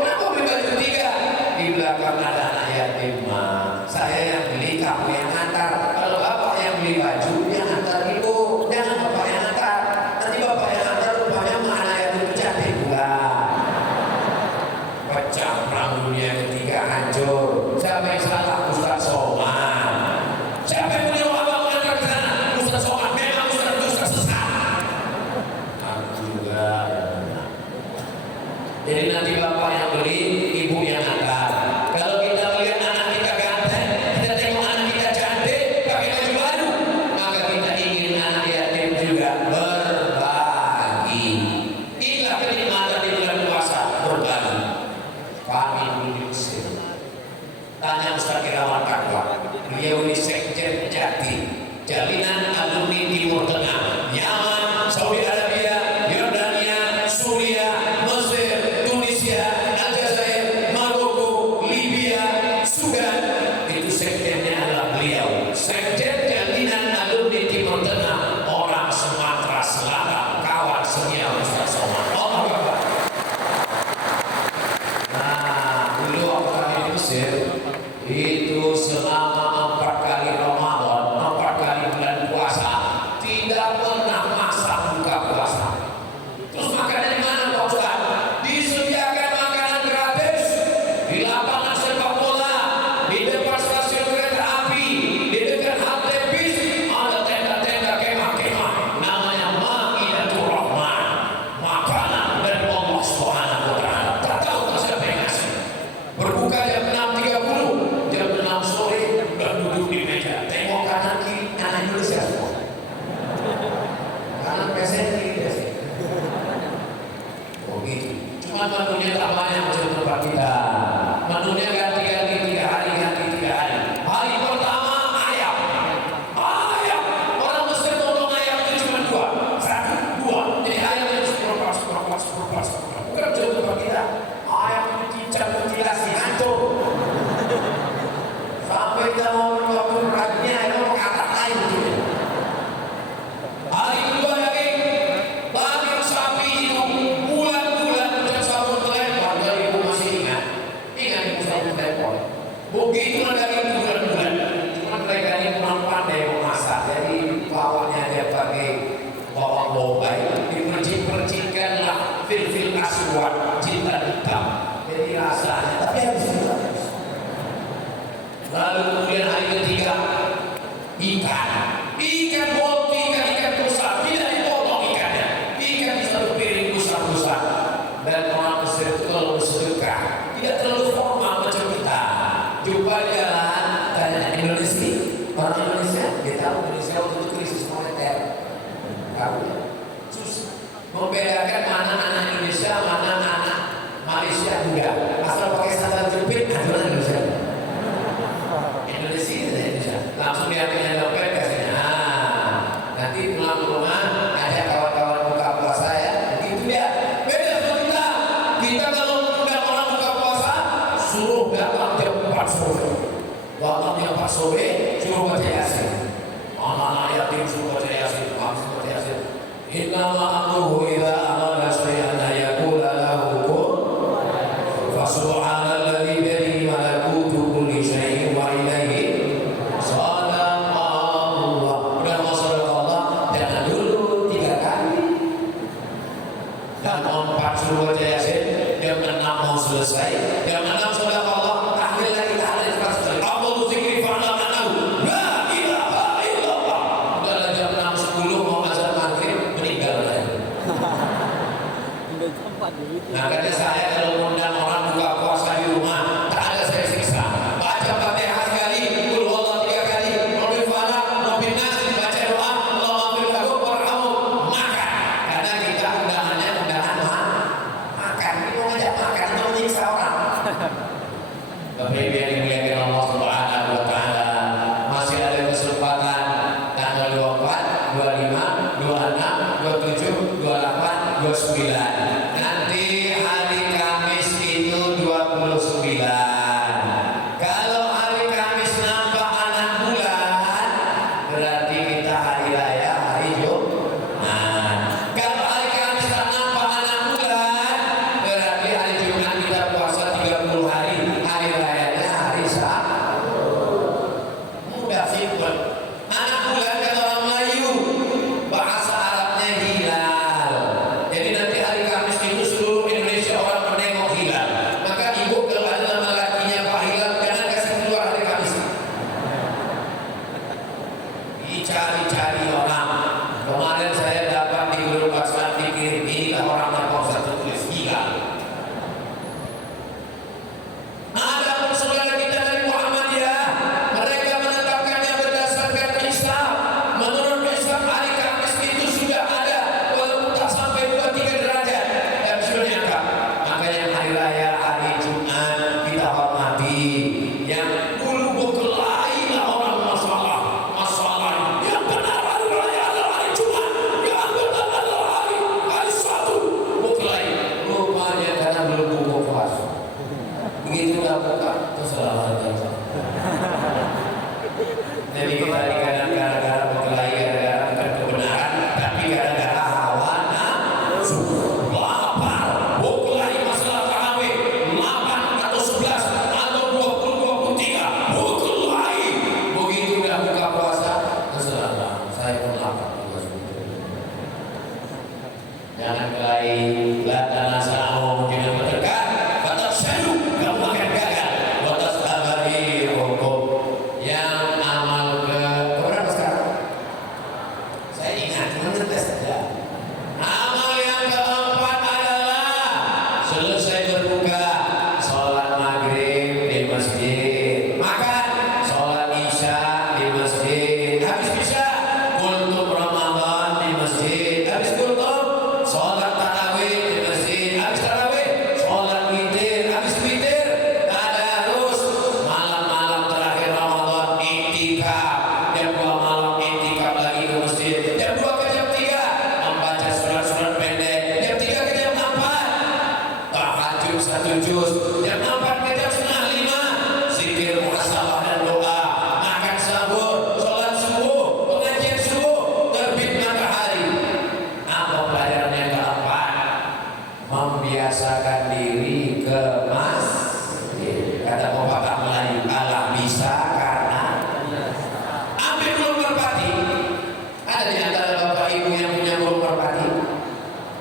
Kenapa beli baju 3? Di belakang ada anak yatim, Ma. Saya yang beli, kamu yang antar. Kalau bapak yang beli baju, yang antar ibu. Jangan bapak yang antar. Nanti bapak yang antar rupanya sama anak yatim cantik pula. Pecah perang dunia ketiga, hancur. Siapa yang salah? Ustaz Somad. Siapa yang menyuruh abang mengantar ke sana? Ustaz Somad. Memang Ustaz sesat. Aku juga. Jadi nanti bapak yang beli, ibu yang antar. Kalau kita melihat anak kita ganteng, kita tengok anak kita cantik, pakai baju baru, maka kita ingin anak yatim juga berbagi. Inilah kenikmatan di bulan puasa, berbagi. Kami dulu di Mesir. Tanya Ustaz Irawan Kakwa, beliau ini sekjen Jati, Jalinan Alumni Timur Tengah, Yaman, Saudi Arabia, Yordania, Suriah, Mesir, Tunisia, Aljazair, Maroko, Libya, Sudan. Itu sekjennya adalah beliau. Sekjen Jalinan Alumni Timur Tengah, orang Sumatera Selatan, kawan senior Ustaz Somad. Allah Akbar. Nah, dulu waktu kami di Mesir, itu selama 4 kali Ramadan, 4 kali bulan puasa, tidak pernah masak buka puasa. Terus makannya di mana Pak Ustaz? Disediakan makanan gratis di lapangan sepak bola, di depan stasiun kereta api, di dekat halte bis, ada tenda-tenda kemah-kemah, namanya Ma'idatul Rahman, makanan dari Allah Subhanahu wa Ta'ala. Tak tahu siapa yang ngasih. Berbuka jam 6.30, jam 6 sore udah duduk di meja. Tengok kanan kiri, anak Indonesia semua. Kanan pesen, kiri pesen. Oh gitu. Cuma menunya tak banyak macam tempat kita. Menunya ganti-ganti 3 hari, ganti 3 hari. Hari pertama ayam. Ayam. Orang Mesir potong ayam itu cuma 2. 1, 2. Jadi ayam itu 10 bukan macam tempat kita. Ayam itu cincang mutilasi hancur. Sampai kita mau waktu beratnya ayam mau kata lain gitu. Hari kedua daging, kuat, cinta hitam. Jadi rasanya, tapi harus kita. Lalu kemudian hari ketiga, ikan bolti, ikan besar, tidak dipotong ikannya, ikan di satu piring besar-besar. Dan orang Mesir itu kalau bersedekah tidak terlalu formal macam kita. Jumpa di jalan, tanya Indonesia, orang Indonesia, dia tahu Indonesia waktu itu krisis moneter, tahu ya? Susah membedakan mana anak Indonesia, mana anak Malaysia juga. Asal pakai sandal jepit, adalah Indonesia. Indonesia langsung diambilnya dompet kasihnya. Nanti pulang ke rumah ada kawan-kawan buka puasa ya, begitu dia. Beda sama kita. Kita kalau undang orang buka puasa suruh datang jam 4 sore. Datang jam 4 sore suruh baca Yasin. Anak-anak yatim suruh baca Yasin, habis baca Yasin. Innama amruhu idza arada syai'an yaqula lahu kun fasubhanalladzi biyadihi malakutu kulli syai'in wa ilaihi sadaqallah. Udah masalah Allah, jangan dulu 3 kali. Dan 4 suruh baca Yasin, jam 6 mau selesai, jam 6 sadaqallah, tahlil lagi tahlil sekali. Allahu dzikri fa'lam anahu la ilaha illallah. Udah jam 6 10 mau azan maghrib meninggal lagi. Nah, kata saya kalau undang orang buka puasa di rumah, tak ada saya siksa. Baca Fatihah sekali, qul huwallahu 3 kali, Rabbil falaq, Rabbin nas, baca doa, Allahumma ighfir lahu warhamhu, makan. Karena kita undangannya undangan makan. Ini mau ngajak makan, mau menyiksa orang. Bapak Ibu yang dimuliakan Allah Subhanahu wa taala, masih ada kesempatan tanggal 24, 25, 26, 27, 28, 29. Nanti hari Kamis itu 29. Kalau hari Kamis nampak anak bulan, berarti kita hari raya hari Jumat. Kalau hari Kamis tak nampak anak bulan, berarti hari Jumat kita puasa 30 hari. Hari rayanya hari Sabtu. Mudah simpel. Anak bulan kata orang Melayu, bahasa Arabnya hilal. Jadi nanti hari Kamis itu seluruh Indonesia orang menengok hilal. Maka ibu kalau ada nama lakinya Pak Hilal, jangan kasih keluar hari Kamis. Dicari-cari orang. Kemarin saya dapat di grup WhatsApp dikirim, inilah orangnya Pak Ustaz tulis hilal. Ada pun saudara kita dari Muhammadiyah, mereka menetapkannya berdasarkan Islam. Menurut Islam hari Kamis itu sudah ada, walaupun tak sampai 2-3 derajat dan sudah diangkat. Makanya hari raya hari Jumat kita hormati. Yang dulu berkelahi lah orang masalah yang benar hari raya adalah hari Jumat, yang benar adalah hari Sabtu. Berkelahi rupanya karena belum buka puasa. Begitu udah buka, terserah harga. Jadi kita kadang gara-gara berkelahi, gara-gara bukan kebenaran, tapi gara-gara hawa nafsu, lapar, berkelahi masalah tarawih 8 atau 11 atau 20, 23, berkelahi. Begitu udah buka puasa, terserah saya pun lapar. Jangan kelahi, la tanasa'u jangan berdekat, batas syadu, kamu akan gagal. Batas abadi hukum yang amal ke berapa sekarang? Saya ingat, cuma ngetes saja. Amal yang keempat adalah selesai berbuka, sholat maghrib di masjid, makan, sholat isya di masjid, habis isya kultum Ramadan di masjid, habis kultum sholat tarawih di masjid, habis tarawih sholat witir, habis witir tadarus, malam-malam terakhir Ramadan iktikaf, jam 2 malam iktikaf lagi ke masjid, jam 2 ke jam 3 membaca surat-surat pendek, jam 3 ke jam 4 tahajud 1 juz, jam 4 ke jam setengah 5 zikir muhasabah dan doa, makan sahur, sholat subuh, pengajian subuh, terbit matahari. Apa pelajaran yang keempat? Membiasakan diri ke masjid. Kata pepatah Melayu, Allah bisa karena ambil burung merpati. Ada di antara bapak ibu yang punya burung merpati?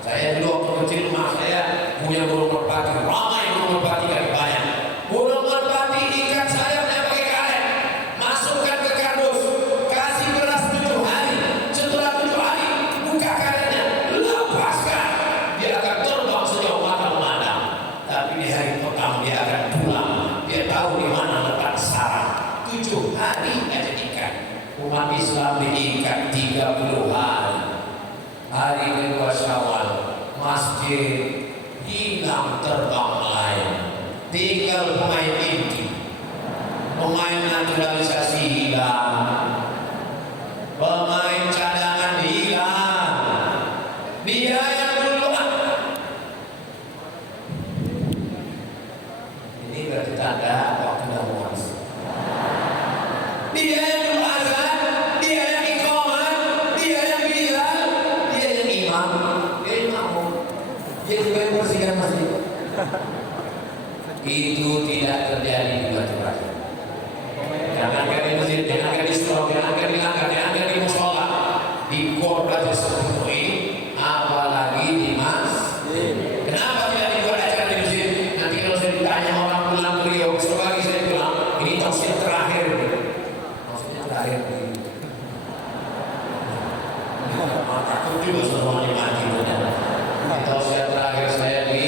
Saya dulu waktu kecil, rumah saya punya burung merpati, ramai burung merpati dari banyak. Burung merpati ikat sayapnya pakai karet, masukkan ke kardus, kasih beras 7 hari. Setelah 7 hari, buka karetnya, lepaskan. Dia akan terbang sejauh mata memandang. Tapi di hari pertama dia akan pulang. Dia tahu di mana letak sarang. 7 hari aja ikat. Umat Islam diikat 30 hari. Hari kedua Syawal, masjid hilang terbang lain. Tinggal pemain inti, pemain naturalisasi hilang, pemain cadangan hilang. Dia yang duluan. Ini berarti tanda waktu mau masuk. Dia yang dulu azan, dia yang iqamah, dia yang bilal, dia yang imam, dia yang makmum, dia juga yang bersihkan masjid. Itu tidak terjadi di Batu Raja. Jangan di masjid, jangan di surau, jangan di langgar, jangan di musola, di gor aja seperti ini, apalagi di masjid. Kenapa tidak dibuat acara di masjid? Nanti kalau saya ditanya orang pulang beliau, sebagi saya bilang, ini tausiah terakhir. Terakhir takut juga semuanya mati ternyata. Tausiah terakhir saya di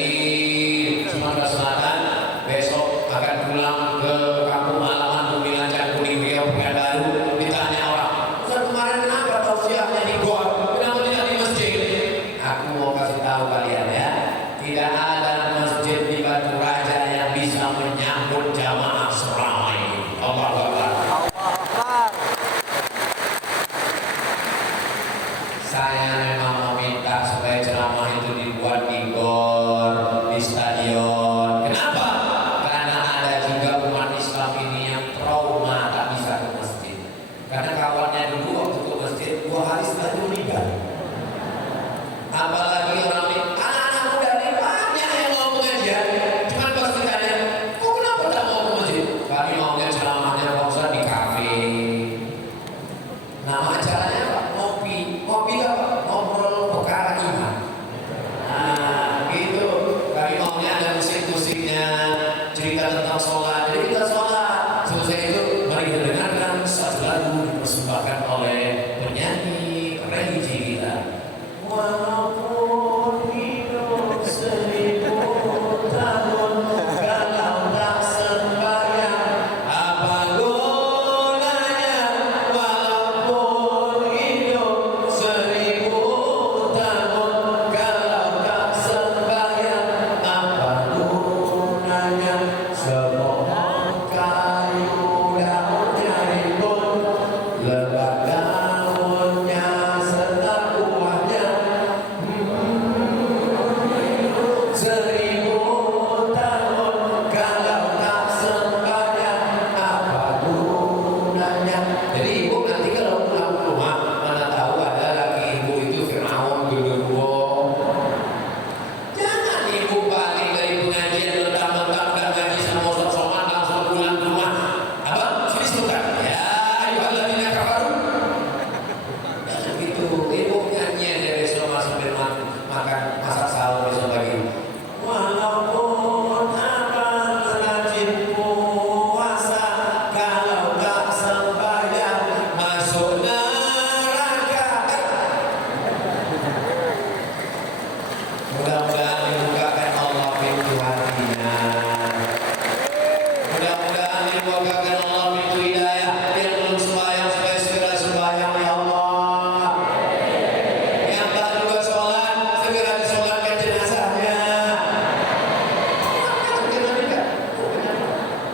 Sumatera Selatan, besok akan pulang ke kampung halaman Bumi Lancang Kuning Riau Pekanbaru. Ditanya orang, Ustaz kemarin kenapa tausiahnya di gor, kenapa tidak di masjid? Aku mau kasih tahu kalian ya, tidak ada masjid di Batu Raja yang bisa menyambut jamaah seramai ini. Allahu Akbar. Saya memang mau minta supaya ceramah itu dibuat di gor, di stadion. Kenapa? Karena ada juga umat Islam ini yang trauma tak bisa ke masjid. Karena kawannya dulu waktu ke masjid 2 hari setelah itu meninggal. Apalagi orang ini, anak-anak muda ini banyak yang mau pengajian. Cuman pas ditanya, kok kenapa tak mau ke masjid? Kami maunya ceramahnya Pak Ustaz di kafe. Nama acaranya apa? Ngopi apa? Ngobrol perkara iman. Nah, gitu. Kami maunya ada musik-musiknya, cerita tentang sholat. Jadi kita sholat. Selesai itu, mari kita dengarkan satu lagu dipersembahkan oleh penyanyi religi kita. Walaupun hidup 1000 tahun, kalau tak sembahyang, apa gunanya? Walaupun hidup 1000 tahun, kalau tak sembahyang, apa gunanya? Semoga kayu daunnya rimbun, lebat daunnya serta buahnya. 1000 tahun kalau tak sembahyang, apa gunanya? Jadi ibu nanti kalau pulang ke rumah, mana tahu ada laki ibu itu Fir'aun genderuwo. Jangan ibu balik dari pengajian mentang-mentang udah ngaji sama Ustaz Somad langsung pulang ke rumah. Abang, sini sebentar. Ya, ayyuhalladzina kafaru. Jangan gitu. Ibu nyanyian dari selama sambil makan masak sahur besok pagi. Walaupun akan rajin puasa, kalau tak sembahyang masuk neraka. Mudah-mudahan dibukakan Allah pintu hatinya. Mudah-mudahan dibukakan Allah pintu hidayah. Yang belum sembahyang supaya segera sembahyang ya Allah. Yang tak juga sholat segera disolatkan jenazahnya.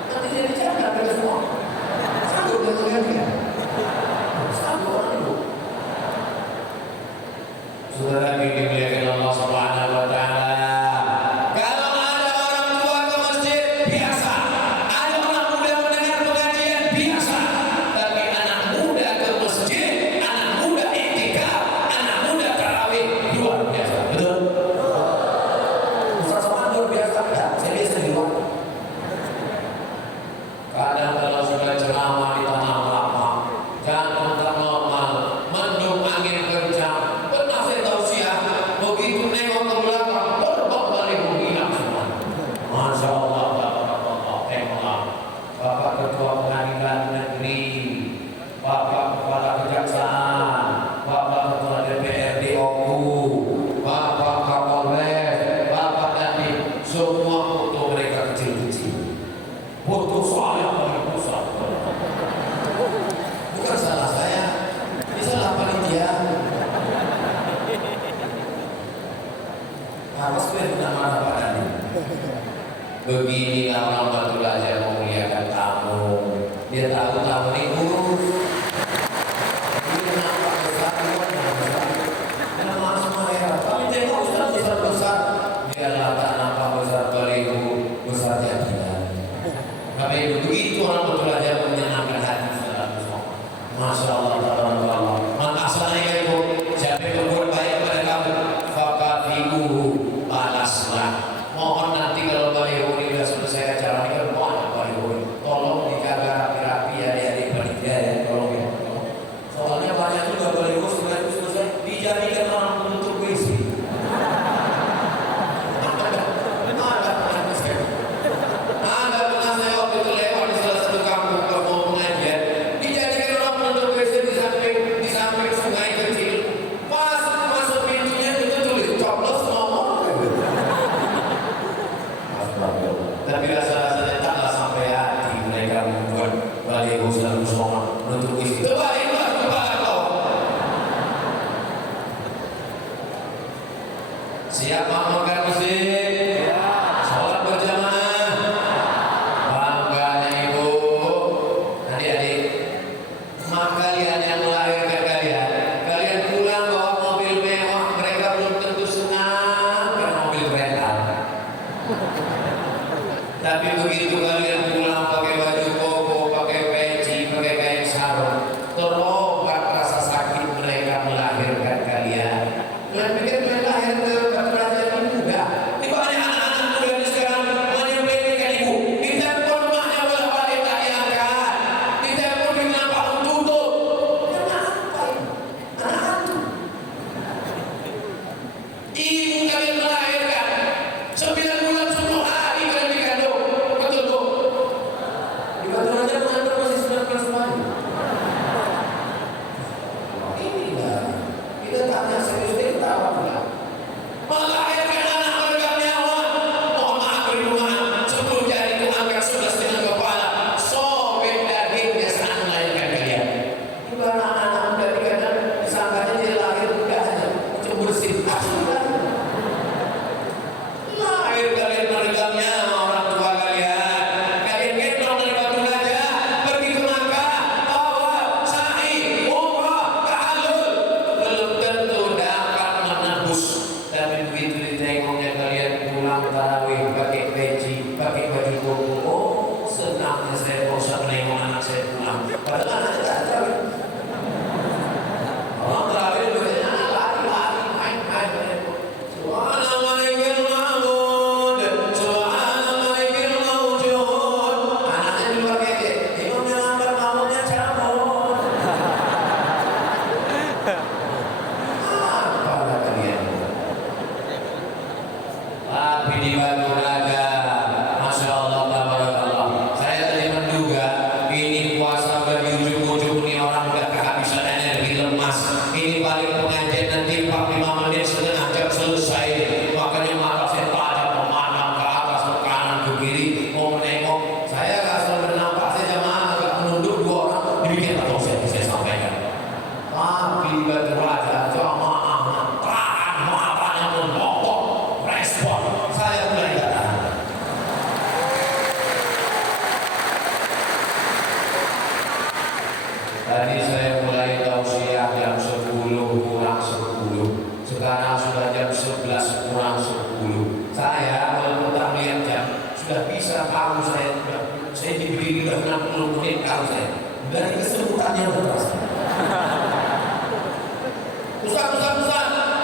Nanti dia dijaga pada semua. Sanggup dia melihat dia. Sanggup orang itu. Saudara yang dimuliakan Allah Subhanahu wa taala. Kalau ada orang tua ke masjid biasa, ada orang muda mendengar pengajian biasa. Tapi anak muda ke masjid, anak muda iktikaf, anak muda tarawih luar biasa. Betul? Ustaz Somad luar biasa ya. Saya biasa di luar. Kadang kalau sudah ceramah di tanah lapang, jangan normal, mendung angin kencang. Pernah saya tausiah, begitu Harus benar mana Pak Dani. Begini orang Batu Raja memuliakan tamu. Dia tahu tamu ini guru. Ini kenapa besar? Kenapa langsung mereka? Kami tengok Ustaz besar. Dia tak nampak besar balihu, besar jadinya. Tapi begitu orang Batu Raja menyenangkan hati saudara semua. Masya Allah, Allah. Maka asalnya itu siapa yang berbuat baik kepada kamu, fakafiruhu, balaslah. Mohon nanti kalau baliho ini sudah selesai acara ini kan mohon baliho ini tolong dijaga rapi-rapi ya adik-adik panitia ya, tolong ya. Soalnya banyak juga baliho sudah selesai dijadikan orang penutup WC. Ada pernah saya waktu itu lewat di salah satu kampung mau pengajian, dijadikan orang penutup WC di samping sungai kecil. Pas masuk pintunya itu tulis coblos ngomong. Tapi rasa-rasanya taklah sampai hati mereka membuat baliho selalu somak menutup isi. Terbalik kau. Siap makan musik. Sholat berjamaah. Bangganya ibu. Adik-adik, mak kalian yang melahirkan kalian pulang bawa mobil mewah, mereka belum tentu senang karena mobil kereta. Tapi begitu kalian pulang pakai baju koko, pakai peci, pakai kain sarung, terobat rasa sakit mereka melahirkan kalian. Kalian pikir kalian lahir ke Batu Raja ini mudah? Ini banyak anak-anak muda ini sekarang menyempitkan ibu. Di telepon rumahnya bolak-balik tak diangkat. Di telepon kenapa tutup? Kenapa ini? Anak hantu. Ibu kalian melahirkan 9 bulan 10 hari kalian dikandung. Betul bu? Di Batu Raja mengantar masih 19 hari. Inilah kita tanya serius dia tahu pula. Melahirkan anak mereka mewah. Mohon maaf berhubungan sebelum jari itu angkat sudah setengah kepala. Sobek dagingnya saat melahirkan kalian. Ibarat anak muda dikandang disangkanya dia lahir muda aja. Cuma bersih. Lahir kalian meregamnya orang tua kalian. Kalian gendong dari Batu Raja, pergi ke Makkah, tawaf, sa'i, umrah, tahallul. Belum tentu dapat menebus. Tapi begitu ditengoknya kalian pulang tarawih, pakai peci, pakai baju koko. Oh, senangnya saya bosan menengok anak saya pulang. Padahal anaknya tak tarawih. Orang tarawih biasanya lari-lari, main-main. Subhanallah malikil ma'bud, Subhanallah malikil mawjud. Anaknya di luar keke, imamnya lambat, makmumnya cabut. Apalah kalian? Tapi di Batu Raja, Masya Allah, tabarakallah. Saya tadi menduga ini puasa udah di ujung-ujung nih, orang udah kehabisan energi, lemas. Ini paling pengajian nanti 45 menit setengah jam selesai. Makanya mata saya tajam memandang ke atas, ke kanan, ke kiri, mau menengok. Saya asal bernampak saya jamaah agak menunduk 2 orang, demikian atau saya sampaikan. Tapi di Batu Raja jamaah tahan, matanya membokok, respon. Saya mulai gak tahan. Tadi saya mulai tausiah jam 10 kurang 10. Sekarang sudah jam 11 kurang 10. Saya walaupun tak melihat jam sudah bisa tahu saya diberi 60 menit tahu saya. Dari kesemutannya terasa. Ustaz,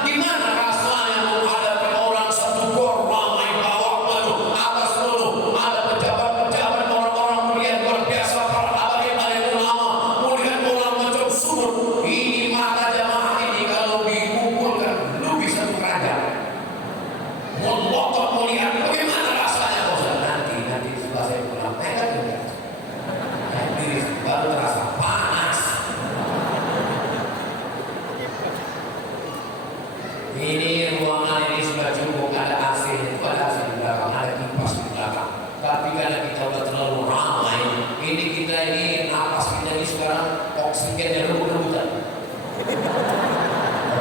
gimana rasanya menghadapi orang satu gor ramai bawah penuh, atas penuh, ada pejabat-pejabat, orang-orang mulia luar biasa, para alim ulama, melihat orang macam sumur. Ini mata jamaah ini kalau dikumpulkan lebih satu kerajaan. Memotong melihat bagaimana rasanya bosan. Nanti setelah saya pulang, kan juga. Baru terasa panas. Ini ruangan ini sudah cukup, ada AC, ada AC di belakang, ada kipas di belakang. Tapi karena kita udah terlalu ramai, ini kita ini napas kita ini sekarang oksigennya rebut-rebutan.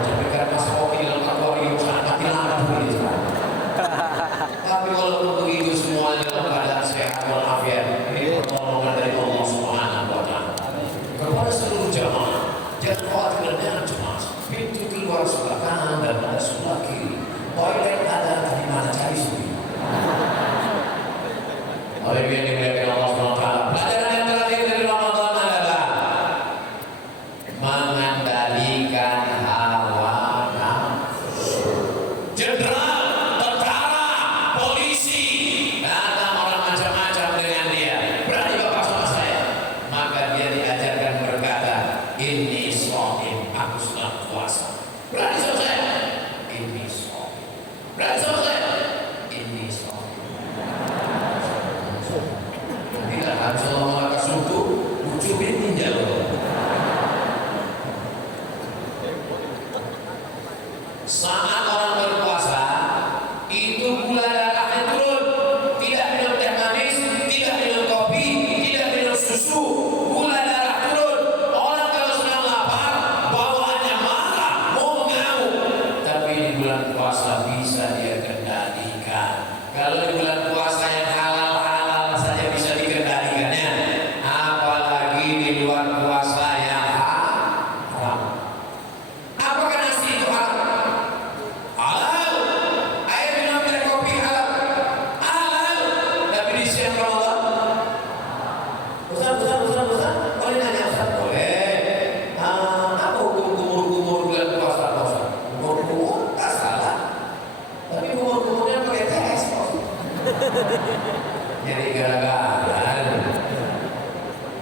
Jadi karena masuk oksigen dalam akuarium sangat mati lampu ini sekarang. Bapak Ibu yang dimuliakan Allah SWT, pelajaran yang terakhir dari Ramadan adalah mengendalikan hawa nafsu. Jenderal, tentara, polisi, datang orang macam-macam dengan dia. Berani bapak sama saya, maka dia diajarkan berkata, ini shaim, aku sedang puasa. Berani sama saya, ini shaim. Berani sama saya, ini shaim. Tidak harus ngomong ke suku, ucupin ninja loh. Saat orang berpuasa, itu gula darahnya turun. Tidak minum teh manis, tidak minum kopi, tidak minum susu. Gula darah turun. Orang kalau sedang lapar, bawaannya marah, mau ngamuk. Tapi di bulan puasa bisa dia kendalikan. Kalau di bulan puasa yang halal-halal saja bisa dikendalikannya, apalagi di luar puasa yang haram. Apakah nasi itu haram? Halal. Air minum teh kopi halal. Halal. Tapi di siang Ramadan, Ustaz, boleh nanya Ustaz? Boleh. Apa hukum kumur-kumur bulan puasa Ustaz? Kumur-kumur tak salah. Tapi kumur-kumurnya pakai tes. Jadi gara-gara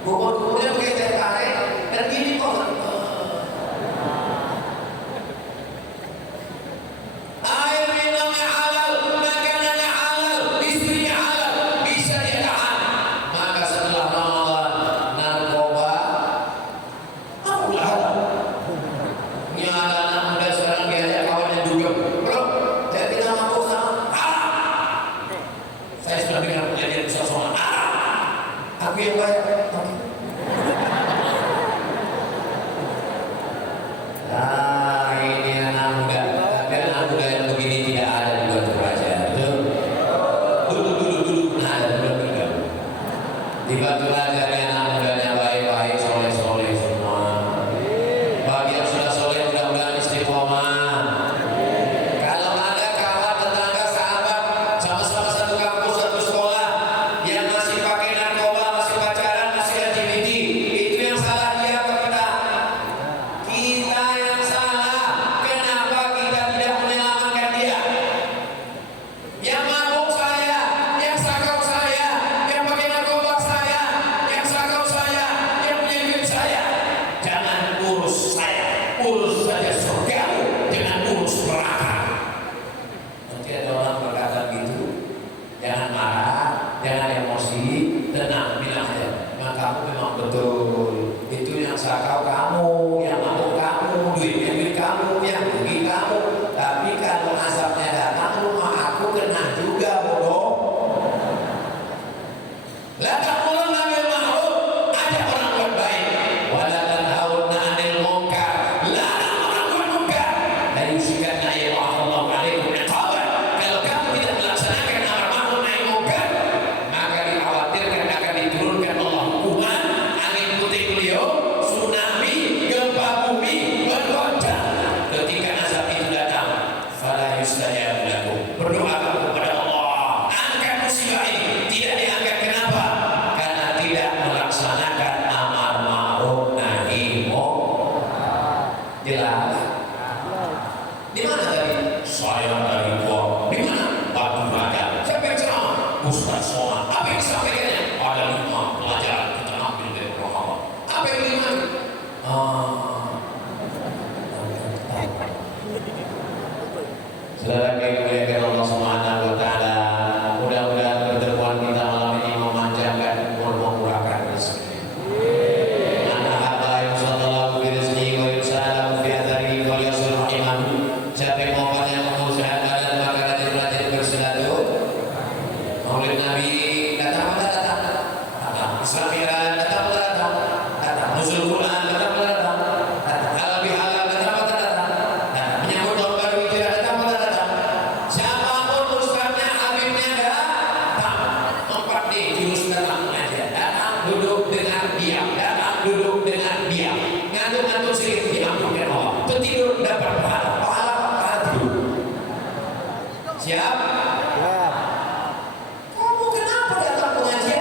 kumur-kumurnya pakai teh tarik dan gini kok. Air minumnya halal, makanannya halal, istrinya halal, bisa dia tahan. Maka setelah Ramadan, narkoba, apa halal? Ini anak-anak muda sekarang diajak kawannya juga, bro, saya tidak mabuk sama haram. Saya sudah dengar pengajian seseorang haram. Aku yang bayar. Ini anak muda. Tapi anak muda yang begini tidak ada di Batu Raja. Betul? Dulu. Nah, ada dulu. Di Batu Raja ini anak mudanya baik-baik, soleh-soleh semua. Bagi yang sudah soleh, mudah-mudahan istiqomah. Kalau ada kawan, tetangga, sahabat, sama-sama satu kampus, satu sekolah, yang masih pakai narkoba, masih pacaran, masih LGBT, itu yang salah dia apa kita? Kita yang salah. Kenapa kita tidak menyelamatkan dia? Yang mabuk saya, yang sakau saya, yang pakai narkoba saya, yang sakau saya, yang menyakiti saya. Jangan urus saya, urus saja surgamu, jangan urus neraka. Nanti ada orang berkata gitu, jangan marah, jangan emosi, tenang, bilang aja. Memang kamu memang betul. Itu yang sakau kamu, yang mabuk kamu, duit kamu, yang rugi kamu. Tapi kalau asapnya datang, rumah aku kena juga, bodoh. La ta'murunna bil ma'ruf, ajak orang buat baik. Wa la tanhauna 'anil munkar, larang orang buat munkar. La yusikanna Allah 'alaikum iqaban. Kalau kamu tidak melaksanakan amar ma'ruf nahi munkar, maka dikhawatirkan akan diturunkan Allah hukuman, angin putih beliau, tsunami, gempa bumi, bergoncang. Ketika azab itu datang, fala yustajabu lakum. Berdoakan kepada Allah, angkat musibah ini. Tidak diangkat, kenapa? Karena tidak melaksanakan amar ma'ruf nahi munkar. Jelas? Di mana tadi? Saya dari Bogor. Di mana? Batu Raja. Siapa yang ceramah? Ustaz Somad. Apa yang disampaikannya? Ada 5 pelajaran kita ambil dari Muhammad. Apa yang kelima? Saudara yang dimuliakan Allah Subhanahu wa taala, mudah-mudahan pertemuan kita malam ini memanjangkan umur, memurahkan rezeki. Anak hamba yang sallallahu fi rizqihi wa yusalam fi atharihi wa yasul rahimah. Siapa yang mau panjang umur, sehat badan, maka rajin-rajin bersilaturahmi. Maulid Nabi datang. Islamiran datang. Nuzul Quran datang. Halal bihalal datang. Menyambut tahun baru Hijrah datang. Siapapun ustaznya, habibnya datang. 4D jurus datang aja. Datang, duduk dengan diam. Datang, duduk dengan diam. Ngantuk-ngantuk sedikit diampunkan Allah. Tertidur dapat pahala tidur. Siap? Kamu kenapa datang pengajian?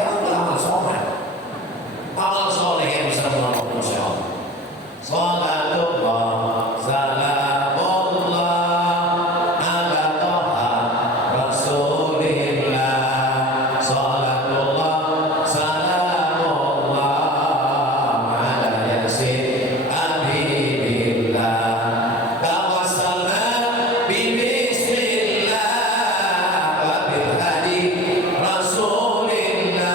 orang beramal soleh. Amal soleh yang bisa menolong insya Allah. Salatullah, salamullah, ala toha rasulillah. Salatullah, salamullah, ala yasin habibillah. Tawassalna bismillah wa bil hadi rasulillah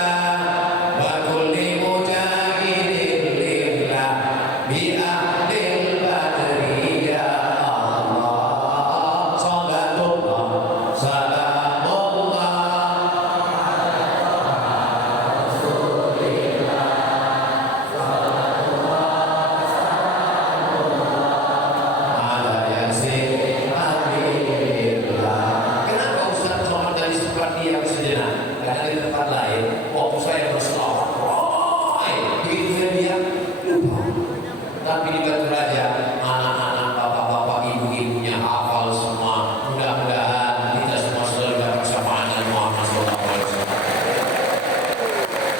wa kulli mujahidin lillah bi ahlil badri ya Allah. Salatullah, salamullah, ala yasin habibillah. Kenapa Ustaz Somad dari tempat diam sejenak? Karena di tempat lain waktu saya berselawat, begitu dia lupa. Tapi di Batu Raja, anak-anak, bapak-bapak, ibu-ibunya hafal semua. Mudah-mudahan kita semua selalu dapat syafaatnya Muhammad SAW.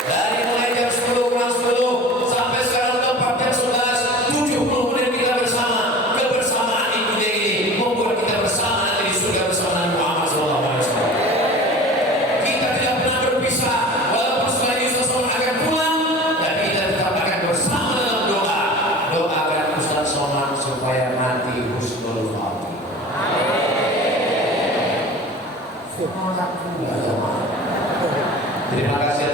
Dari mulai jam 10 kurang 10 sampai sekarang tepat jam 11, 70 menit kita bersama. Kebersamaan itu ini membuat kita bersama nanti di surga bersama Nabi Muhammad SAW. Kita tidak pernah berpisah, walaupun setelah ini seseorang akan pulang, dan kita tetap akan bersama dalam doa. Doakan Ustaz Somad supaya mati husnul khatimah. Semangat pula jemaah. Terima kasih